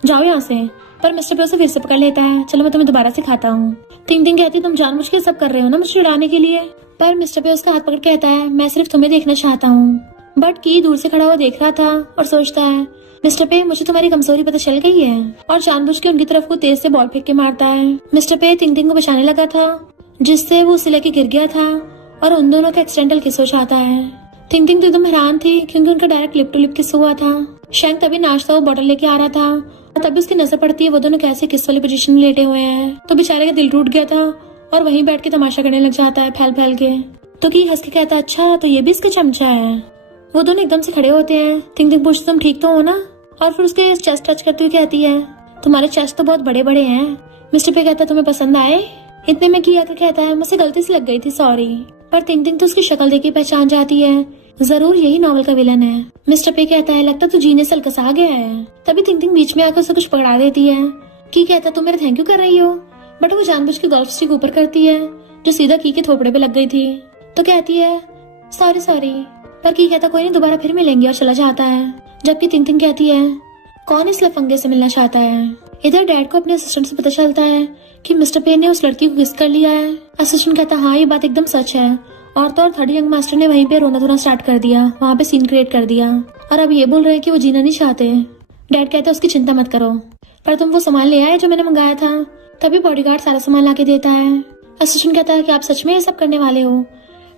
जाओ यहाँ से। पर मिस्टर पे उसे फिर से पकड़ लेता है चलो मैं तुम्हें दोबारा सिखाता हूँ। तिंग तिंग कहती तुम जानबूझ के सब कर रहे हो ना मुझे चिढ़ाने के लिए। पर मिस्टर पे उसका हाथ पकड़ कहता है मैं सिर्फ तुम्हें देखना चाहता हूँ। बट की दूर से खड़ा हुआ देख रहा था और सोचता है मिस्टर पे मुझे तुम्हारी कमजोरी पता चल गई है और जानबूझ के उनकी तरफ को तेज से बॉल फेंक के मारता है। मिस्टर पे तिंग तिंग को बचाने लगा था जिससे वो उसे लेके गिर गया था और उन दोनों का एक्सीडेंटल किस हो जाता है। तिंग तिंग तो एकदम हैरान थी क्योंकि उनका डायरेक्ट लिप टू लिप किस हुआ था। शेंग तभी नाश्ता वो बॉटल लेके आ रहा था और तभी उसकी नजर पड़ती है वो दोनों कैसे किस वाली पोजीशन में लेटे हुए हैं। तो बेचारे का दिल टूट गया था और वहीं बैठ के तमाशा करने लग जाता है फैल फैल के। तो की हंस के कहता अच्छा तो ये भी इसका चमचा है। वो दोनों एकदम से खड़े होते हैं। तिंग तिंग पूछती तुम ठीक तो हो ना। और फिर उसके चेस्ट टच करते हुए कहती है तुम्हारे चेस्ट तो बहुत बड़े बड़े हैं। मिस्टर पे कहता तुम्हें पसंद आए। इतने में किया कहता है मुझसे गलती से लग गई थी सॉरी। पर तिंग तिंग तो उसकी शक्ल देख के पहचान जाती है जरूर यही नॉवल का विलन है। मिस्टर पे कहता है लगता तो जीने से अलकसा गया है। तभी तिंग तिंग बीच में आकर उसे कुछ पकड़ा देती है। की कहता तुम मेरा थैंक यू कर रही हो बट वो जानबूझ के गोल्फ स्टिक ऊपर करती है जो सीधा की के थोपड़े पे लग गई थी। तो कहती है सॉरी सॉरी। पर की कहता कोई नहीं दोबारा फिर मिलेंगे और चला जाता है। जबकि तिंग तिंग कहती है कौन इस लफंगे से मिलना चाहता है। इधर डैड को अपने असिस्टेंट से पता चलता है कि मिस्टर पे ने उस लड़की को किस कर लिया है। असिस्टेंट कहता हाँ ये बात एकदम सच है। और तो और थर्ड यंग मास्टर ने वहीं पे रोना धोना स्टार्ट कर दिया वहाँ पे सीन क्रिएट कर दिया और अब ये बोल रहे हैं कि वो जीना नहीं चाहते। डैड कहता उसकी चिंता मत करो पर तुम वो सामान ले आए जो मैंने मंगाया था। तभी बॉडीगार्ड सारा सामान ला के देता है। असिस्टेंट कहता है कि आप सच में ये सब करने वाले हो।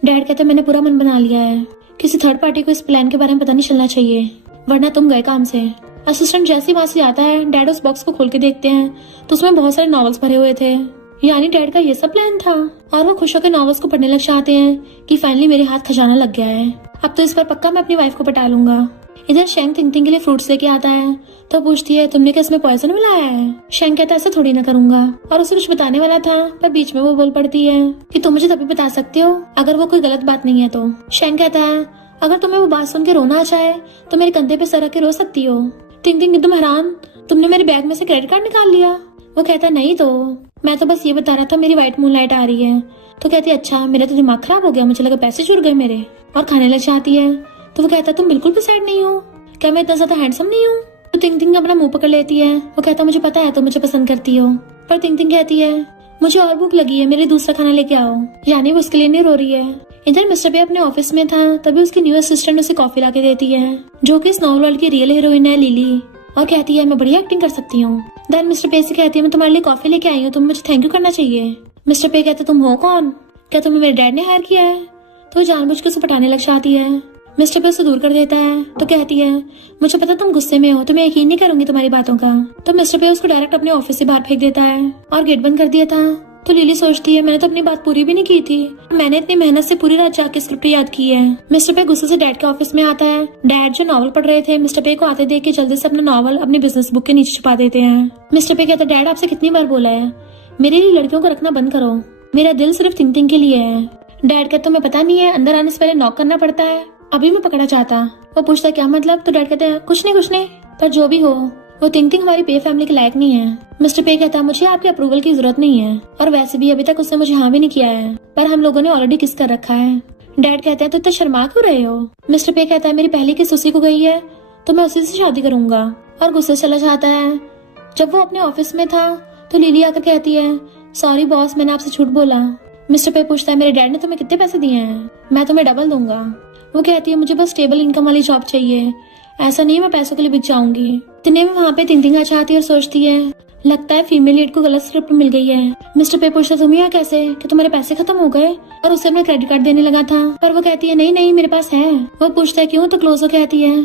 डैड कहते मैंने पूरा मन बना लिया है किसी थर्ड पार्टी को इस प्लान के बारे में पता नहीं चलना चाहिए वरना तुम गए काम से। असिस्टेंट जैसे ही वहां से आता है डैड उस बॉक्स को खोल के देखते हैं तो उसमें बहुत सारे नॉवेल्स भरे हुए थे। यानी डैड का ये सब प्लान था और वो खुश होकर नॉवेल्स को पढ़ने लग जाते हैं कि फाइनली मेरे हाथ खजाना लग गया है। अब तो इस बार पक्का मैं अपनी वाइफ को पटा लूंगा। इधर शेंग तिंग तिंग के लिए फ्रूट्स लेके आता है तो पूछती है तुमने क्या इसमें पॉइजन मिलाया है। शेंग कहता है ऐसा थोड़ी ना करूंगा और उसे कुछ बताने वाला था पर बीच में वो बोल पड़ती है कि तुम मुझे तभी बता सकते हो अगर वो कोई गलत बात नहीं है तो। शेंग कहता है अगर तुम्हें वो बात सुन के रोना आ जाए तो मेरे कंधे पे सर रख के रो सकती हो। तिंग तिंग एकदम हैरान तुमने मेरे बैग में से क्रेडिट कार्ड निकाल लिया। वो कहता नहीं तो मैं तो बस ये बता रहा था मेरी व्हाइट मूनलाइट आ रही है। तो कहती अच्छा मेरा तो दिमाग खराब हो गया मुझे लगा पैसे चुर गए मेरे और खाने लग जाती है। तो वो कहता तुम बिल्कुल भी साइड नहीं हो क्या मैं इतना ज्यादा हैंडसम नहीं हूँ। तो तिंग तिंग अपना मुंह पकड़ लेती है। वो कहता मुझे पता है तुम मुझे पसंद करती हो। पर तिंग तिंग कहती है मुझे और भूख लगी है मेरे दूसरा खाना लेके आओ। यानी वो उसके लिए नहीं रो रही है इधर मिस्टर पे अपने ऑफिस में था, तभी उसकी न्यू असिस्टेंट उसे कॉफी लाके देती है, जो कि इस नॉवल वर्ल्ड की रियल हीरोइन है लिली, और कहती है मैं बढ़िया एक्टिंग कर सकती हूँ। देन मिस्टर पे से कहती है मैं तुम्हारे लिए कॉफी लेके आई हूँ, तुम मुझे थैंक यू करना चाहिए। मिस्टर पे कहते तुम हो कौन, क्या तुम्हें मेरे डैड ने हायर किया है? तो जानबूझ के उसे पटाने लग जाती है। मिस्टर पे उसे दूर कर देता है तो कहती है मुझे पता तुम गुस्से में हो, तो मैं यकीन नहीं करूंगी तुम्हारी बातों का। तो मिस्टर पे उसको डायरेक्ट अपने ऑफिस से बाहर फेंक देता है और गेट बंद कर दिया था। तो लिली सोचती है मैंने तो अपनी बात पूरी भी नहीं की थी, मैंने इतनी मेहनत से पूरी रात जाके स्क्रिप्ट याद की है। मिस्टर पे गुस्से से डैड के ऑफिस में आता है। डैड जो नॉवल पढ़ रहे थे मिस्टर पे को आते देख के जल्दी से अपना नॉवल अपनी बिजनेस बुक के नीचे छुपा देते हैं। मिस्टर पे कहता डैड आपसे कितनी बार बोला है मेरे लिए लड़कियों को रखना बंद करो, मेरा दिल सिर्फ थिंकिंग के लिए है। डैड कहता तुम्हें पता नहीं है अंदर आने से पहले नॉक करना पड़ता है, अभी मैं पकड़ा चाहता। वो पूछता क्या मतलब? तो डैड कहते हैं कुछ नहीं, पर जो भी हो वो थिंकिंग हमारी पे फैमिली के लायक नहीं है। मिस्टर पे कहता मुझे आपके अप्रूवल की जरूरत नहीं है, और वैसे भी अभी तक उसने मुझे हाँ भी नहीं किया है, पर हम लोगों ने ऑलरेडी किस कर रखा है। डैड कहते हैं तो इतना शर्मा क्यों रहे हो? मिस्टर पे कहता है मेरी पहली किस उसी को गई है, तो मैं उसी से शादी करूंगा, और गुस्से से चला जाता है। जब वो अपने ऑफिस में था तो लिली आकर कहती है सॉरी बॉस मैंने आपसे झूठ बोला। मिस्टर पे पूछता है मेरे डैड ने तुम्हें कितने पैसे दिए हैं? मैं तुम्हें डबल दूंगा। वो कहती है मुझे बस स्टेबल इनकम वाली जॉब चाहिए, ऐसा नहीं मैं पैसों के लिए बिक जाऊंगी। इतने में वहाँ पे तिंतिंग आ जाती है और सोचती है लगता है फीमेल लीड को गलत स्क्रिप्ट मिल गई है। मिस्टर पे पूछता तुम यहाँ कैसे, कि तुम्हारे पैसे खत्म हो गए? और उसे अपना क्रेडिट कार्ड देने लगा था, पर वो कहती है नहीं मेरे पास है। वो पूछता है क्यों? तो क्लोजो कहती है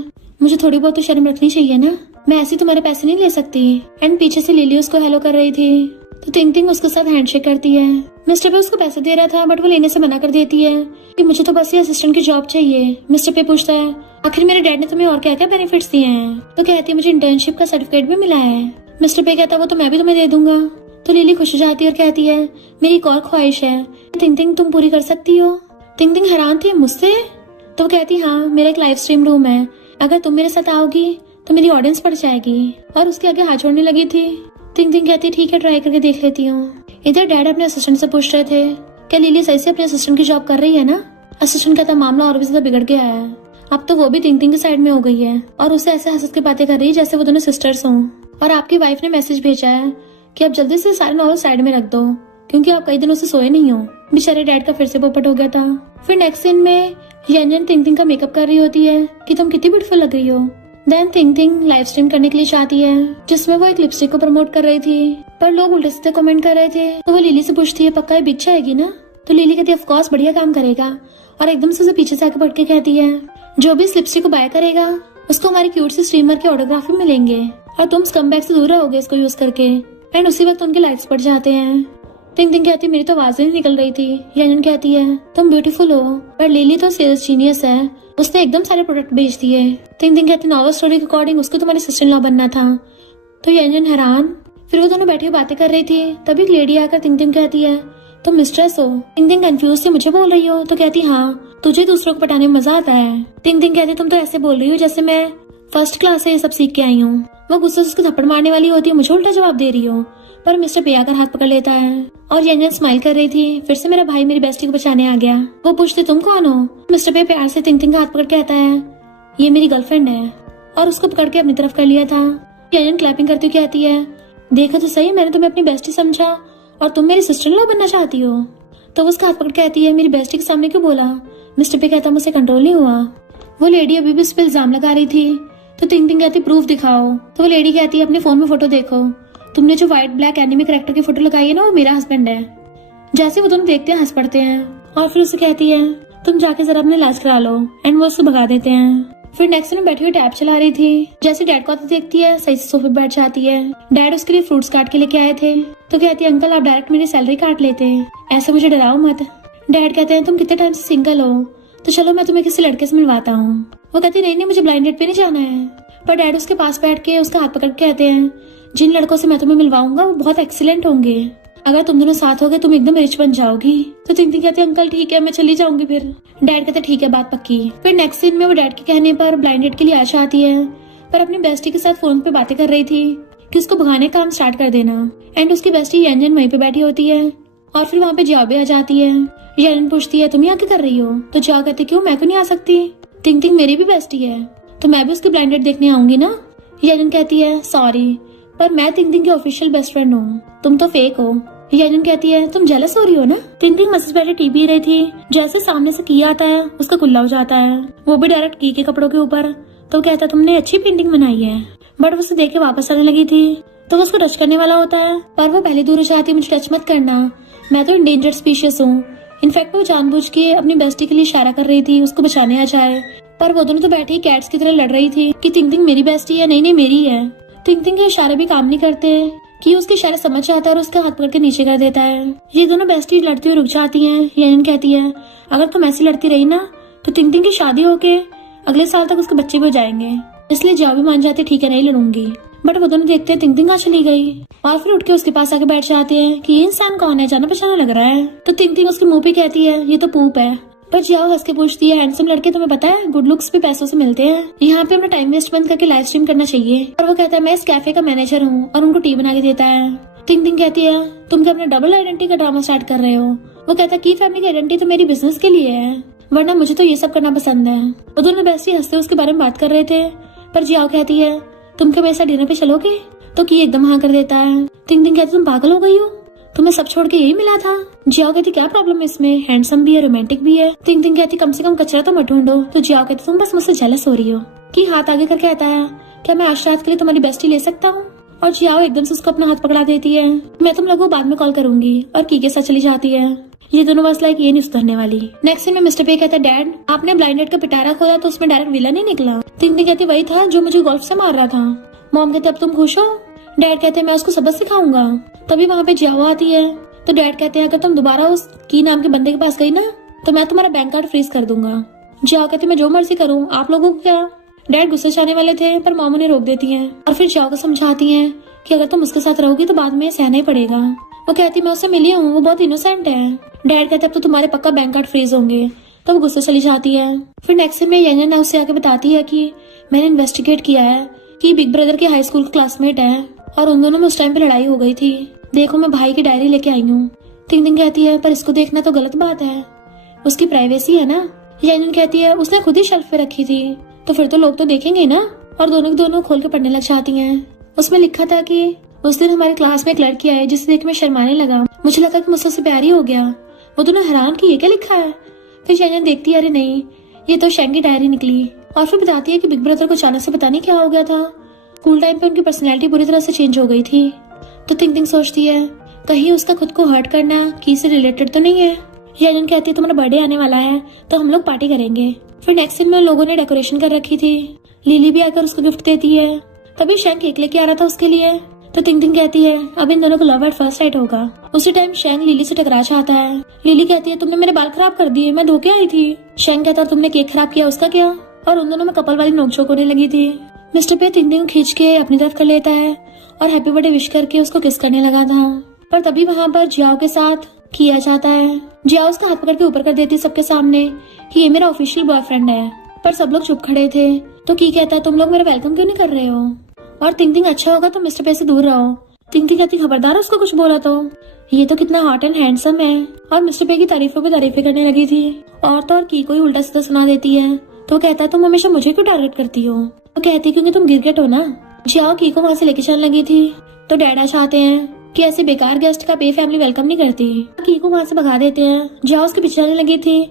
मुझे थोड़ी बहुत तो शर्म रखनी चाहिए ना, मैं ऐसे तुम्हारे पैसे नहीं ले सकती। एंड पीछे से लिली उसको हेलो कर रही थी तो तिंतिंग उसके साथ हैंडशेक करती है। मिस्टर पे उसको पैसे दे रहा था बट वो लेने से मना कर देती है कि मुझे तो बस ये असिस्टेंट की जॉब चाहिए। मिस्टर पे पूछता है आखिर मेरे डैड ने तुम्हें और क्या क्या बेनिफिट्स दिए हैं? तो कहती है मुझे इंटर्नशिप का सर्टिफिकेट भी मिला है। मिस्टर पे कहता वो तो मैं भी तुम्हें दे दूंगा। तो लिली खुश हो जाती है और कहती है मेरी एक और ख्वाहिश है, तिंतिंग तुम पूरी कर सकती हो? तिंतिंग हैरान थी मुझसे, तो वो कहती हाँ मेरा एक लाइव स्ट्रीम रूम है, अगर तुम मेरे साथ आओगी तो मेरी ऑडियंस बढ़ जाएगी, और उसके आगे हाथ जोड़ने लगी थी। तिंतिंग कहती ठीक है ट्राई करके देख लेती हूँ। इधर डैड अपने असिस्टेंट से पूछ रहे थे क्या लिली सही से अपने असिस्टेंट की जॉब कर रही है ना? असिस्टेंट कहता मामला और भी ज्यादा बिगड़ गया है, अब तो वो भी तिंतिंग की साइड में हो गई है और उससे ऐसे हंस के बातें कर रही है जैसे वो दोनों सिस्टर्स हों। और आपकी वाइफ ने मैसेज भेजा है कि अब जल्दी से सारे नॉवल साइड में रख दो क्योंकि आप कई दिनों से सोए नहीं हो। बेचारे डैड का फिर से पोपट हो गया था। फिर नेक्स्ट सीन में यंजन तिंतिंग का मेकअप कर रही होती है कि तुम कितनी ब्यूटीफुल लग रही हो। देन तिंतिंग लाइव स्ट्रीम करने के लिए चाहती है जिसमें वो एक लिपस्टिक को प्रमोट कर रही थी, पर लोग उल्टे सीधे कमेंट कर रहे थे। तो वो लिली से पूछती है पक्का ये बिक जाएगी ना? तो लिली कहती है ऑफ कोर्स बढ़िया काम करेगा, और एकदम से उसे पीछे से आके पढ़ के कहती है जो भी इस लिपस्टिक को बाय करेगा उसको हमारी क्यूट सी स्ट्रीमर के ऑटोग्राफ भी मिलेंगे, और तुम स्कमबैग से दूर रहोगे इसको यूज करके। एंड उसी वक्त उनके लाइक्स बढ़ जाते हैं। तिंतिंग कहती है मेरी तो आवाज नहीं निकल रही थी। यंजन कहती है तुम ब्यूटीफुल हो, पर लिली तो सेल्स जीनियस है, उसने एकदम सारे प्रोडक्ट बेच दिए। तिंतिंग कहती नॉवल स्टोरी के अकॉर्डिंग उसको तुम्हारे सिस्टर इन लॉ बनना था। तो यंजन हैरान। फिर वो दोनों बैठी बातें कर रही थी, तभी एक लेडी आकर तिंतिंग कहती है तुम मिस्ट्रेस हो? तिंतिंग कंफ्यूज से मुझे बोल रही हो? तो कहती हाँ तुझे दूसरों को पटाने में मजा आता है। तिंतिंग कहती तुम तो ऐसे बोल रही हो जैसे मैं फर्स्ट क्लास से ये सब सीख के आई हूँ। वो गुस्से से उसको थप्पड़ मारने वाली होती है, मुझे उल्टा जवाब दे रही हो, पर मिस्टर पे आकर हाथ पकड़ लेता है। और यंजन स्माइल कर रही थी, फिर से मेरा भाई मेरी बेस्टी को बचाने आ गया। वो पूछते तुम कौन हो? मिस्टर पे प्यार से तिंतिंग का हाथ पकड़ कहता है ये मेरी गर्लफ्रेंड है, और उसको पकड़ के अपनी तरफ कर लिया था। यंजन क्लैपिंग करती हुई कहती है देखा तो सही, मैंने तुम्हें अपनी बेस्टी समझा और तुम मेरी सिस्टर इन लॉ बनना चाहती हो। तो उसका हाथ पकड़ कहती है मेरी बेस्टी के सामने क्यों बोला? मिस्टर पे कहता मुझसे कंट्रोल नहीं हुआ। वो लेडी अभी भी उस पर इल्जाम लगा रही थी, तो तिंतिंग कहती प्रूफ दिखाओ। तो वो लेडी कहती है अपने फोन में फोटो देखो, तुमने जो व्हाइट ब्लैक एनिमी कैरेक्टर की फोटो लगाई है ना वो मेरा हस्बैंड है। जैसे वो दोनों देखते हैं हंस पड़ते हैं, और फिर उसे कहती है तुम जाके जरा अपने इलाज करा लो, एंड वो उसको भगा देते हैं। फिर नेक्स्ट में बैठी हुई टैब चला रही थी, जैसे डैड को आते देखती है सही से सोफे बैठ जाती है। डैड उसके लिए फ्रूट्स काट के लेके आए थे, तो कहती है अंकल आप डायरेक्ट मेरी सैलरी काट लेते हैं, ऐसे मुझे डराओ मत। डैड कहते हैं तुम कितने टाइम से सिंगल हो, तो चलो मैं तुम्हें किसी लड़के से मिलवाता हूँ। वो कहती नहीं मुझे ब्लाइंड डेट पे नहीं जाना है, पर डैड उसके पास बैठ के उसका हाथ पकड़ के कहते हैं जिन लड़कों से मैं तुम्हें मिलवाऊंगा वो बहुत एक्सीलेंट होंगे, अगर तुम दोनों साथ होगे तुम एकदम रिच बन जाओगी। तो तिंतिंग कहती है अंकल ठीक है मैं चली जाऊंगी। फिर डैड कहते ठीक है बात पक्की। फिर नेक्स्ट सीन में वो डैड के कहने पर ब्लाइंड डेट के लिए आ जाती है, पर अपनी बेस्टी के साथ फोन पे बातें कर रही थी कि उसको भगाने का काम स्टार्ट कर देना। एंड उसकी बेस्टी यंजन वहीं पे बैठी होती है, और फिर वहाँ पे जिया भी आ जाती है। यंजन पूछती है तुम यहाँ क्या कर रही हो? तो जिया कहती क्यों मैं क्यों नहीं आ सकती? तिंतिंग मेरी भी बेस्टी है, तो मैं भी उसकी ब्लाइंड डेट देखने आऊंगी ना। यंजन कहती है सॉरी, पर मैं तिंतिंग की ऑफिशियल बेस्ट फ्रेंड हूँ, तुम तो फेक हो। याजन कहती है तुम जेलस हो रही हो ना। टिंग टिंग मस्जिद बैठे टीवी रही थी, जैसे सामने से की आता है उसका कुल्ला हो जाता है, वो भी डायरेक्ट की के कपड़ों के ऊपर। तो कहता है तुमने अच्छी पेंटिंग बनाई है, बट वो उसे देख के वापस आने लगी थी। तो वो उसको टच करने वाला होता है, पर वो पहले दूर हो जाती है, मुझे टच मत करना, मैं तो इंडेंजर्ड स्पीशीज हूँ। इनफैक्ट वो जानबूझ के अपनी बेस्टी के लिए इशारा कर रही थी उसको बचाने आ जाए, पर वो दोनों तो बैठे ही कैट्स की तरह लड़ रही थी कि टिंग टिंग मेरी बेस्टी है, नहीं नहीं मेरी है। टिंग टिंग के इशारे भी काम नहीं करते कि उसके इशारे समझ जाता है और उसका हाथ पकड़ के नीचे कर देता है। ये दोनों बेस्टी लड़ती हुई रुक जाती हैं। याजन कहती है अगर तुम ऐसी लड़ती रही ना तो टिंग टिंग की शादी होके अगले साल तक उसके बच्चे भी हो जाएंगे, इसलिए जाओ भी मान जाते ठीक है नहीं लड़ूंगी। बट वो दोनों देखते हैं टिंग टिंग कहाँ चली गई और फिर उठ के उसके पास आके बैठ जाते हैं कि ये इंसान कौन है, जाना पहचाना लग रहा है। तो टिंग टिंग उसके मुंह पे कहती है ये तो पूप है। पर जियाओ हंस के पूछती है हैंडसम लड़के तुम्हें पता है गुड लुक्स भी पैसों से मिलते हैं, यहाँ पे अपना टाइम वेस्ट बंद करके लाइव स्ट्रीम करना चाहिए। और वो कहता है मैं इस कैफे का मैनेजर हूँ, और उनको टी बना के देता है। टिंग टिंग कहती है तुम क्या अपना डबल आइडेंटिटी का ड्रामा स्टार्ट कर रहे हो। वो कहता है की फैमिली की आइडेंटिटी तो मेरी बिजनेस के लिए है, वरना मुझे तो ये सब करना पसंद है। वो दोनों बेस्टी हंसते उसके बारे में बात कर रहे थे, पर जियाओ कहती है तुम क्या मेरे साथ डिनर पे चलोगे। तो की एकदम हाँ कर देता है। टिंग टिंग कहती तुम पागल हो गई हो, तुम्हें सब छोड़ के यही मिला था। जियाओ कहती क्या प्रॉब्लम है इसमें, हैंडसम भी है रोमांटिक भी है। टिंग टिंग कहती कम से कम कचरा तो मत ढूंढो। तो जियाओ कहती तुम बस मुझसे जेलस हो रही हो। की हाथ आगे करके कहता है क्या मैं आज रात के लिए तुम्हारी बेस्टी ले सकता हूँ। और जियाओ एकदम से उसको अपना हाथ पकड़ा देती है, मैं तुम लोगों को बाद में कॉल करूंगी, और की के साथ चली जाती है। ये दोनों बस लाइक ये नहीं सुधरने वाली। नेक्स्ट सीन में मिस्टर पे कहता है डैड आपने ब्लाइंडेड का पिटारा खोया तो उसमें डायरेक्ट विलन ही निकला। टिंग टिंग कहती वही था जो मुझे गोल्फ से मार रहा था। मॉम कहते अब तुम खुश हो। डैड कहते हैं मैं उसको सबक सिखाऊंगा। तभी वहाँ पे जियाओ आती है, तो डैड कहते हैं अगर तुम दोबारा उस की नाम के बंदे के पास गई ना तो मैं तुम्हारा बैंक कार्ड फ्रीज कर दूंगा। जियाओ कहते मैं जो मर्जी करूँ, आप लोगों को क्या। डैड गुस्से से आने वाले थे पर मॉम उन्हें रोक देती है और फिर जियाओ को समझाती है कि अगर तुम उसके साथ रहोगी तो बाद में सहना ही पड़ेगा। वो कहती मैं उससे मिली हूँ, वो बहुत इनोसेंट है। डैड कहते अब तो तुम्हारे पक्का बैंक कार्ड फ्रीज होंगे, तो वो गुस्से चली जाती है। फिर नेक्स्ट सीन में यंगन उससे आके बताती है कि मैंने इन्वेस्टिगेट किया है कि बिग ब्रदर के हाई स्कूल का क्लासमेट है और उन दोनों में उस टाइम पे लड़ाई हो गई थी। देखो मैं भाई की डायरी लेके आई हूँ। टिंग टिंग कहती है पर इसको देखना तो गलत बात है, उसकी प्राइवेसी है ना। याजन कहती है उसने खुद ही शेल्फ पे रखी थी तो फिर तो लोग तो देखेंगे ना। और दोनों के दोनों खोल के पढ़ने लग जाती हैं। उसमें लिखा था कि उस दिन हमारे क्लास में एक लड़की आई जिसे देख मैं शर्माने लगा, मुझे लगा कि मुझसे उससे प्यार ही हो गया। वो दोनों हैरान कि ये क्या लिखा है। फिर याजन देखती है अरे नहीं ये तो शेंग की डायरी निकली। और फिर बताती है कि बिग ब्रदर को अचानक से पता नहीं क्या हो गया था, स्कूल टाइम पे उनकी पर्सनैलिटी पूरी तरह से चेंज हो गई थी। तो टिंग टिंग सोचती है कहीं उसका खुद को हर्ट करना की से रिलेटेड तो नहीं है। याजन कहती है तुम्हारा बर्थडे आने वाला है तो हम लोग पार्टी करेंगे। फिर नेक्स्ट दिन में लोगों ने डेकोरेशन कर रखी थी, लिली भी आकर उसको गिफ्ट देती है। तभी शैंग केक लेके आ रहा था उसके लिए। तो टिंग टिंग कहती है अब इन दोनों को लव एट फर्स्ट साइट होगा। उसी टाइम शैंग लिली से टकरा जाता है। लिली कहती है तुमने मेरे बाल खराब कर दिए, मैं धोके आई थी। शैंग कहता है तुमने केक खराब किया उसका क्या। और उन दोनों में कपल वाली नोकझोंक होने लगी थी। मिस्टर पे टिंग टिंग खींच के अपनी तरफ कर लेता है और हैप्पी बर्थडे विश करके उसको किस करने लगा था। पर तभी वहाँ पर जियाओ के साथ किया जाता है। जियाओ उसका हाथ पकड़ के ऊपर कर देती सबके सामने कि ये मेरा ऑफिशियल बॉयफ्रेंड है। पर सब लोग चुप खड़े थे। तो की कहता है तुम लोग मेरा वेलकम क्यों नहीं कर रहे हो। और टिंग टिंग अच्छा होगा तो मिस्टर पे से दूर रहो। टिंग टिंग कहती खबरदार उसको कुछ बोला तो, ये तो कितना हॉट एंड हैंडसम है। और मिस्टर पे की तारीफों पे तारीफें करने लगी थी। और तो और की कोई उल्टा सीधा सुना देती है। तो कहता है तुम हमेशा मुझे क्यों टारगेट करती हो। तो कहती है क्योंकि तुम गिरगिट हो ना। जियाओ की को वहाँ से लेके चलने लगी थी तो डैडा चाहते हैं कि ऐसे बेकार गेस्ट का पे फैमिली वेलकम नहीं करती। की को वहाँ से भगा देते हैं। जियाओ उसके पीछे चलने लगी थी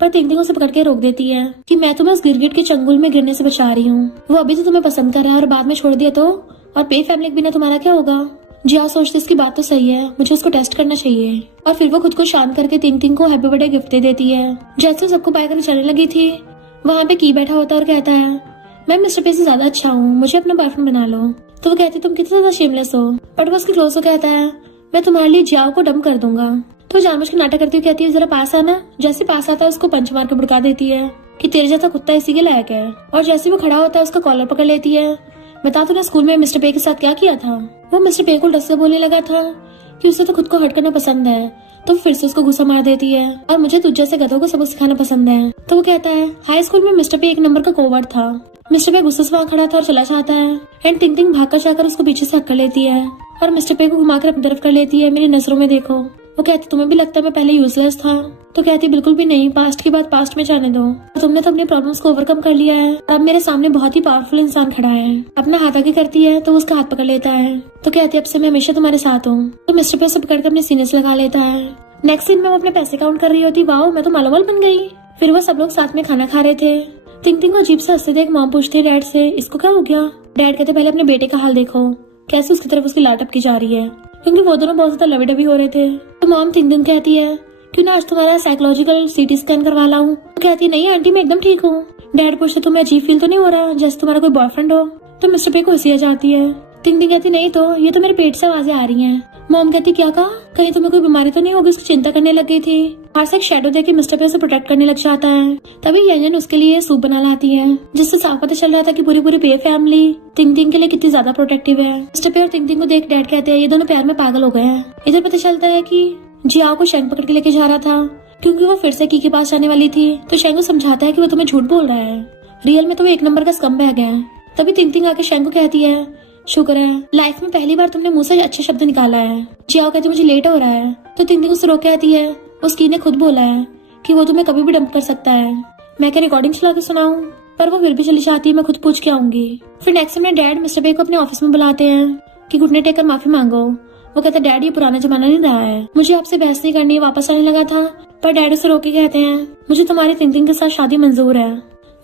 पर टिंग टिंग उसे पकड़ के रोक देती है कि मैं तुम्हें उस गिरगिट के चंगुल में गिरने से बचा रही हूँ। वो अभी तो तुम्हें पसंद कर रहा है और बाद में छोड़ दिया तो, और पे फैमिली के बिना तुम्हारा क्या होगा। जियाओ सोचती इसकी बात तो सही है, मुझे उसको टेस्ट करना चाहिए। और फिर वो खुद को शांत करके टिंग टिंग को हैप्पी बर्थडे गिफ्ट दे देती है। जैसे सबको बाय करके चलने लगी थी वहाँ पे की बैठा होता और कहता है मैं मिस्टर पे से ज्यादा अच्छा हूँ, मुझे अपना बॉयफ्रेंड बना लो। तो वो कहती तुम कितना ज्यादा शेमलेस हो। बट वो उसके क्लोज हो कहता है मैं तुम्हारे लिए जियाओ को डम कर दूंगा। तो जानबूझ के नाटक करती हुई कहती है जरा पास आना। जैसे पास आता है उसको पंच मार के भड़का देती है कि तेरे जैसा कुत्ता इसी के लायक है। और जैसे वो खड़ा होता है उसका कॉलर पकड़ लेती है। बता तूने स्कूल में मिस्टर पे के साथ क्या किया था। वो मिस्टर पे को डस से बोलने लगा था कि उसे तो खुद को हर्ट करना पसंद है। तो फिर से उसको गुस्सा मार देती है और मुझे तुझ जैसे गधों को सबक सिखाना पसंद है। तो वो कहता है हाई स्कूल में मिस्टर पे एक नंबर का कोवर्ट था। मिस्टर पे गुस्से से वहाँ खड़ा था और चला जाता है। एंड टिंग टिंग भागकर जाकर उसको पीछे से हक कर लेती है और मिस्टर पे को घुमाकर अपनी तरफ कर लेती है। मेरी नजरों में देखो। वो कहती तुम्हें भी लगता है मैं पहले यूजलेस था? तो कहती बिल्कुल भी नहीं, पास्ट की बात पास्ट में जाने दो। तुमने तो अपनी प्रॉब्लम्स को ओवरकम कर लिया है। अब मेरे सामने बहुत ही पावरफुल इंसान खड़ा है। अपना हाथ आगे करती है तो उसका हाथ पकड़ लेता है। तो कहती अब से मैं हमेशा तुम्हारे साथ हूँ। तो मिस्टर पे उसे पकड़कर अपने सीने से लगा लेता है। नेक्स्ट सीन में वो अपने पैसे काउंट कर रही होती। वाओ, मैं तो मालामाल बन गई। फिर वो सब लोग साथ में खाना खा रहे थे। टिंग को अजीब से हंसते थे। मॉम पूछती है डैड से इसको क्या हो गया। डैड कहते पहले अपने बेटे का हाल देखो, कैसे उसकी तरफ उसकी लाटअप की जा रही है, क्योंकि वो दोनों बहुत ज्यादा लवी डबी हो रहे थे। तो मॉम टिंग कहती है क्यों ना आज तुम्हारा साइकोलॉजिकल सीटी स्कैन करवा लाऊं। तो कहती नहीं आंटी मैं एकदम ठीक हूँ। डैड पूछते तुम्हें अजीब फील तो नहीं हो रहा जैसे तुम्हारा कोई बॉयफ्रेंड हो। तो मिस्टर पे को हंसी आ जाती है। टिंग कहती नहीं तो ये तो मेरे पेट से आवाजें आ रही हैं। मॉम कहती क्या कहा, कहीं तुम्हें कोई बीमारी तो नहीं होगी, उसकी चिंता करने लग गई थी। बाहर से एक शैडो देके मिस्टर पे उसे प्रोटेक्ट करने लग जाता है। तभी यंजन उसके लिए सूप बना लाती है, जिससे साफ पता चल रहा था कि पूरी पूरी पे फैमिली टिंग के लिए कितनी ज्यादा प्रोटेक्टिव है। मिस्टर पे और टिंग को देख डैड कहते हैं ये दोनों प्यार में पागल हो गए हैं। इधर पता चलता है कि जियाओ को शेंग पकड़ के लेके जा रहा था, क्योंकि वो फिर से की के पास जाने वाली थी। तो शेंग को समझाता है कि वो तुम्हें झूठ बोल रहा है, रियल में तो वो एक नंबर का स्कम बैग है। तभी टिंग आके शेंग को कहती है शुक्र है लाइफ में पहली बार तुमने मुंह से अच्छे शब्द निकाला है। जियाओ कहती मुझे लेट हो रहा है। तो टिंग उससे रोक कहती है उसकी ने खुद बोला है कि वो तुम्हें कभी भी डंप कर सकता है, मैं क्या रिकॉर्डिंग चला के सुनाऊं। पर वो फिर भी चली जाती है, मैं खुद पूछ के आऊंगी। फिर नेक्स्ट में डैड मिस्टर बे को अपने ऑफिस में बुलाते हैं कि घुटने टेक कर माफी मांगो। वो कहता डैड ये पुराना जमाना नहीं रहा है, मुझे आपसे बहस नहीं करनी है, वापस आने लगा था। पर डैड उसे रोके कहते हैं मुझे तुम्हारी टिंग के साथ शादी मंजूर है।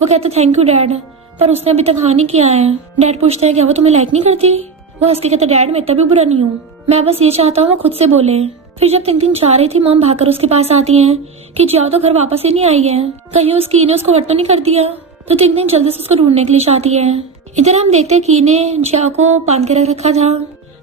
वो कहते थैंक यू डैड, पर उसने अभी तक हाँ नहीं किया है। डैड पूछता है क्या वो तुम्हें लाइक नहीं करती। वो हंस के कहता डैड मैं इतना भी बुरा नहीं हूँ, मैं बस ये चाहता हूँ वो खुद से बोले। फिर जब टिंग जा रही थी मॉम भागकर उसके पास आती है कि जियाओ तो घर वापस ही नहीं आई है, कहीं उसकी ने उसको हट तो नहीं कर दिया। तो टिंग जल्दी से उसको ढूंढने के लिए जाती है। इधर हम देखते हैं की ने जियाओ को बांध के रख रखा था।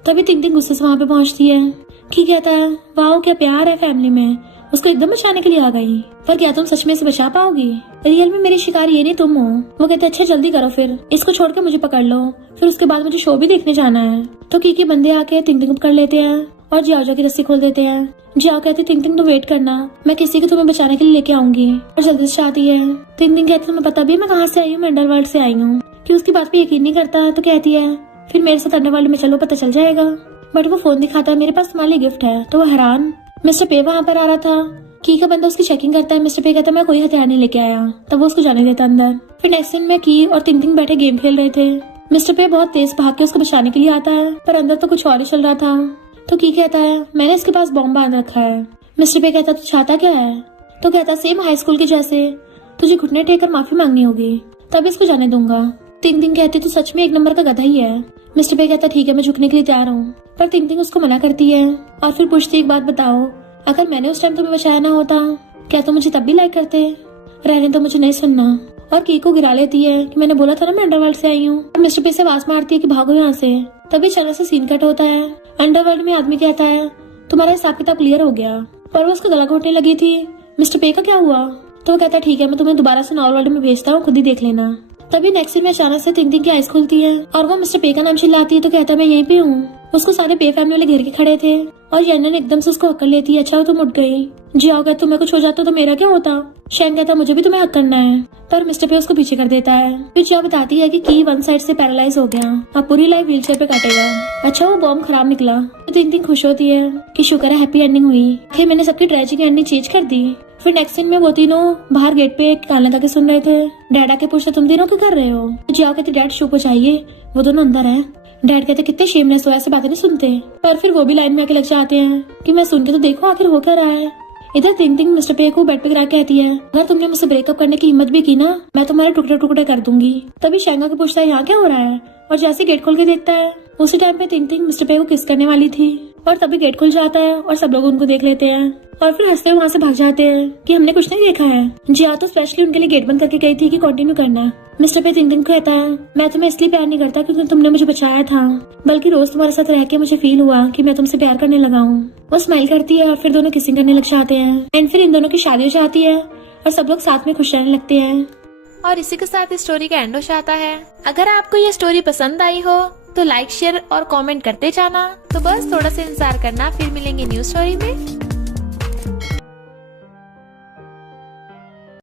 तभी टिंग गुस्से से वहाँ पे पहुँचती है। की कहता है वाओ क्या प्यार है फैमिली में, उसको एकदम बचाने के लिए आ गई। पर क्या तुम सच में इसे बचा पाओगी, रियल में मेरी शिकार ये नहीं तुम हो। वो कहते अच्छा जल्दी करो, फिर इसको छोड़ के मुझे पकड़ लो, फिर उसके बाद मुझे शो भी देखने जाना है। तो की बंदे आके टिंग पकड़ लेते हैं और जियाओ की रस्सी खोल देते हैं। जियाओ कहती टिंग तो वेट करना, मैं किसी को तुम्हें बचाने के लिए लेके आऊंगी। और जल्दी से आती है। टिंग कहती तुम्हें पता भी मैं कहाँ से आई हूँ, मैं अंडरवर्ल्ड से आई हूँ। कि उसकी बात पे यकीन नहीं करता है। तो कहती है फिर मेरे साथ अंडरवर्ल्ड में चलो, पता चल जाएगा। बट वो फोन दिखाता है मेरे पास तुम्हारे लिए गिफ्ट है। तो वो हैरान। मिस्टर पे वहाँ पर आ रहा था। की का बंदा उसकी चेकिंग करता है। मिस्टर पे कहता है मैं कोई हथियार नहीं लेके आया, तब वो उसको जाने देता अंदर। फिर नेक्स्ट दिन में की और टिंग बैठे गेम खेल रहे थे। मिस्टर पे बहुत तेज भाग के उसको बचाने के लिए आता है, पर अंदर तो कुछ और ही चल रहा था। तो की कहता है मैंने इसके पास बॉम्ब बांध रखा है। मिस्टर पे कहता तू चाहता क्या है। तो कहता सेम हाई स्कूल के जैसे, तुझे घुटने टेक कर माफी मांगनी होगी, तब इसको जाने दूंगा। टिंग कहती तू सच में एक नंबर का गधा ही है। मिस्टर पे कहता ठीक है मैं झुकने के लिए तैयार हूँ। पर टिंग उसको मना करती है और फिर पूछती एक बात बताओ, अगर मैंने उस टाइम तुम्हें बचाया ना होता क्या तुम मुझे तब भी लाइक करते। रहने तो मुझे नहीं सुनना। और की को गिरा लेती है कि मैंने बोला था ना मैं अंडरवर्ल्ड से आई हूँ। मिस्टर पे से आवाज मारती है कि भागो यहाँ से। तभी चला से सीन कट होता है। अंडरवर्ल्ड में आदमी कहता है तुम्हारा हिसाब किताब क्लियर हो गया। पर वो उसका गला घोटने लगी थी। मिस्टर पे का क्या हुआ। तो वो कहता है ठीक है मैं तुम्हें दोबारा से नॉर्थ वर्ल्ड में भेजता हूँ, खुद ही देख लेना। तभी नेक्स्ट सीन में अचानक से टिंग की आइस खुलती है और वो मिस्टर पे का नाम चिल्लाती है। तो कहता है मैं यहीं पे हूँ। उसको सारे पे फैमिली वाले घेर के खड़े थे और यन्नन एकदम से उसको हक कर लेती है। अच्छा तुम उठ गई। जियाओ कहता तुम्हें कुछ हो जाता तो मेरा क्या होता। शेंग कहता मुझे भी तुम्हें हक करना है, पर मिस्टर पे उसको पीछे कर देता है। फिर जियाओ बताती है कि की वन साइड से पैरालाइज हो गया, अब पूरी लाइफ व्हीलचेयर पे काटेगा। अच्छा वो बॉम्ब खराब निकला। तो टिंग खुश होती है कि शुक्र है हैप्पी एंडिंग हुई, आखिर मैंने सबकी ट्रेजिक एंडिंग चेंज कर दी। फिर नेक्स्ट सीन में वो तीनों बाहर गेट पे गाना गा के सुन रहे थे। डैड आके पूछते तुम तीनों क्या कर रहे हो। जियाओ कहते डैड चुप हो जाइए, वो दोनों अंदर है। डैड कहते कितने शेमलेस हो, ऐसे बातें नहीं सुनते। पर फिर वो भी लाइन में आके लग जाते हैं कि मैं सुन के तो देखो आखिर हो क्या रहा है। इधर टिंग मिस्टर पे को बेड पे गिरा कहती है अगर तुमने मुझसे ब्रेकअप करने की हिम्मत भी की ना, मैं तुम्हारे टुकड़े टुकड़े कर दूंगी। तभी शेंगा के पूछता है यहाँ क्या हो रहा है, और जैसे गेट खोल के देखता है उसी टाइम पे टिंग मिस्टर पे को किस करने वाली थी। और तभी गेट खुल जाता है और सब लोग उनको देख लेते हैं और फिर हंसते हुए वहाँ से भाग जाते हैं कि हमने कुछ नहीं देखा है। जिया तो स्पेशली उनके लिए गेट बंद करके गई थी कि कंटिन्यू करना। मिस्टर पे टिंग कहता है मैं तुम्हें इसलिए प्यार नहीं करता क्योंकि तुमने मुझे बचाया था, बल्कि रोज तुम्हारे साथ रह के मुझे फील हुआ कि मैं तुमसे प्यार करने लगा हूँ। वो स्माइल करती है और फिर दोनों किसिंग करने लग जाते हैं। एंड फिर इन दोनों की शादी हो जाती है और सब लोग साथ में खुश रहने लगते हैं। और इसी के साथ इस स्टोरी का एंड हो जाता है। अगर आपको ये स्टोरी पसंद आई हो तो लाइक शेयर और कमेंट करते जाना। तो बस थोड़ा सा इंतजार करना, फिर मिलेंगे न्यू स्टोरी में।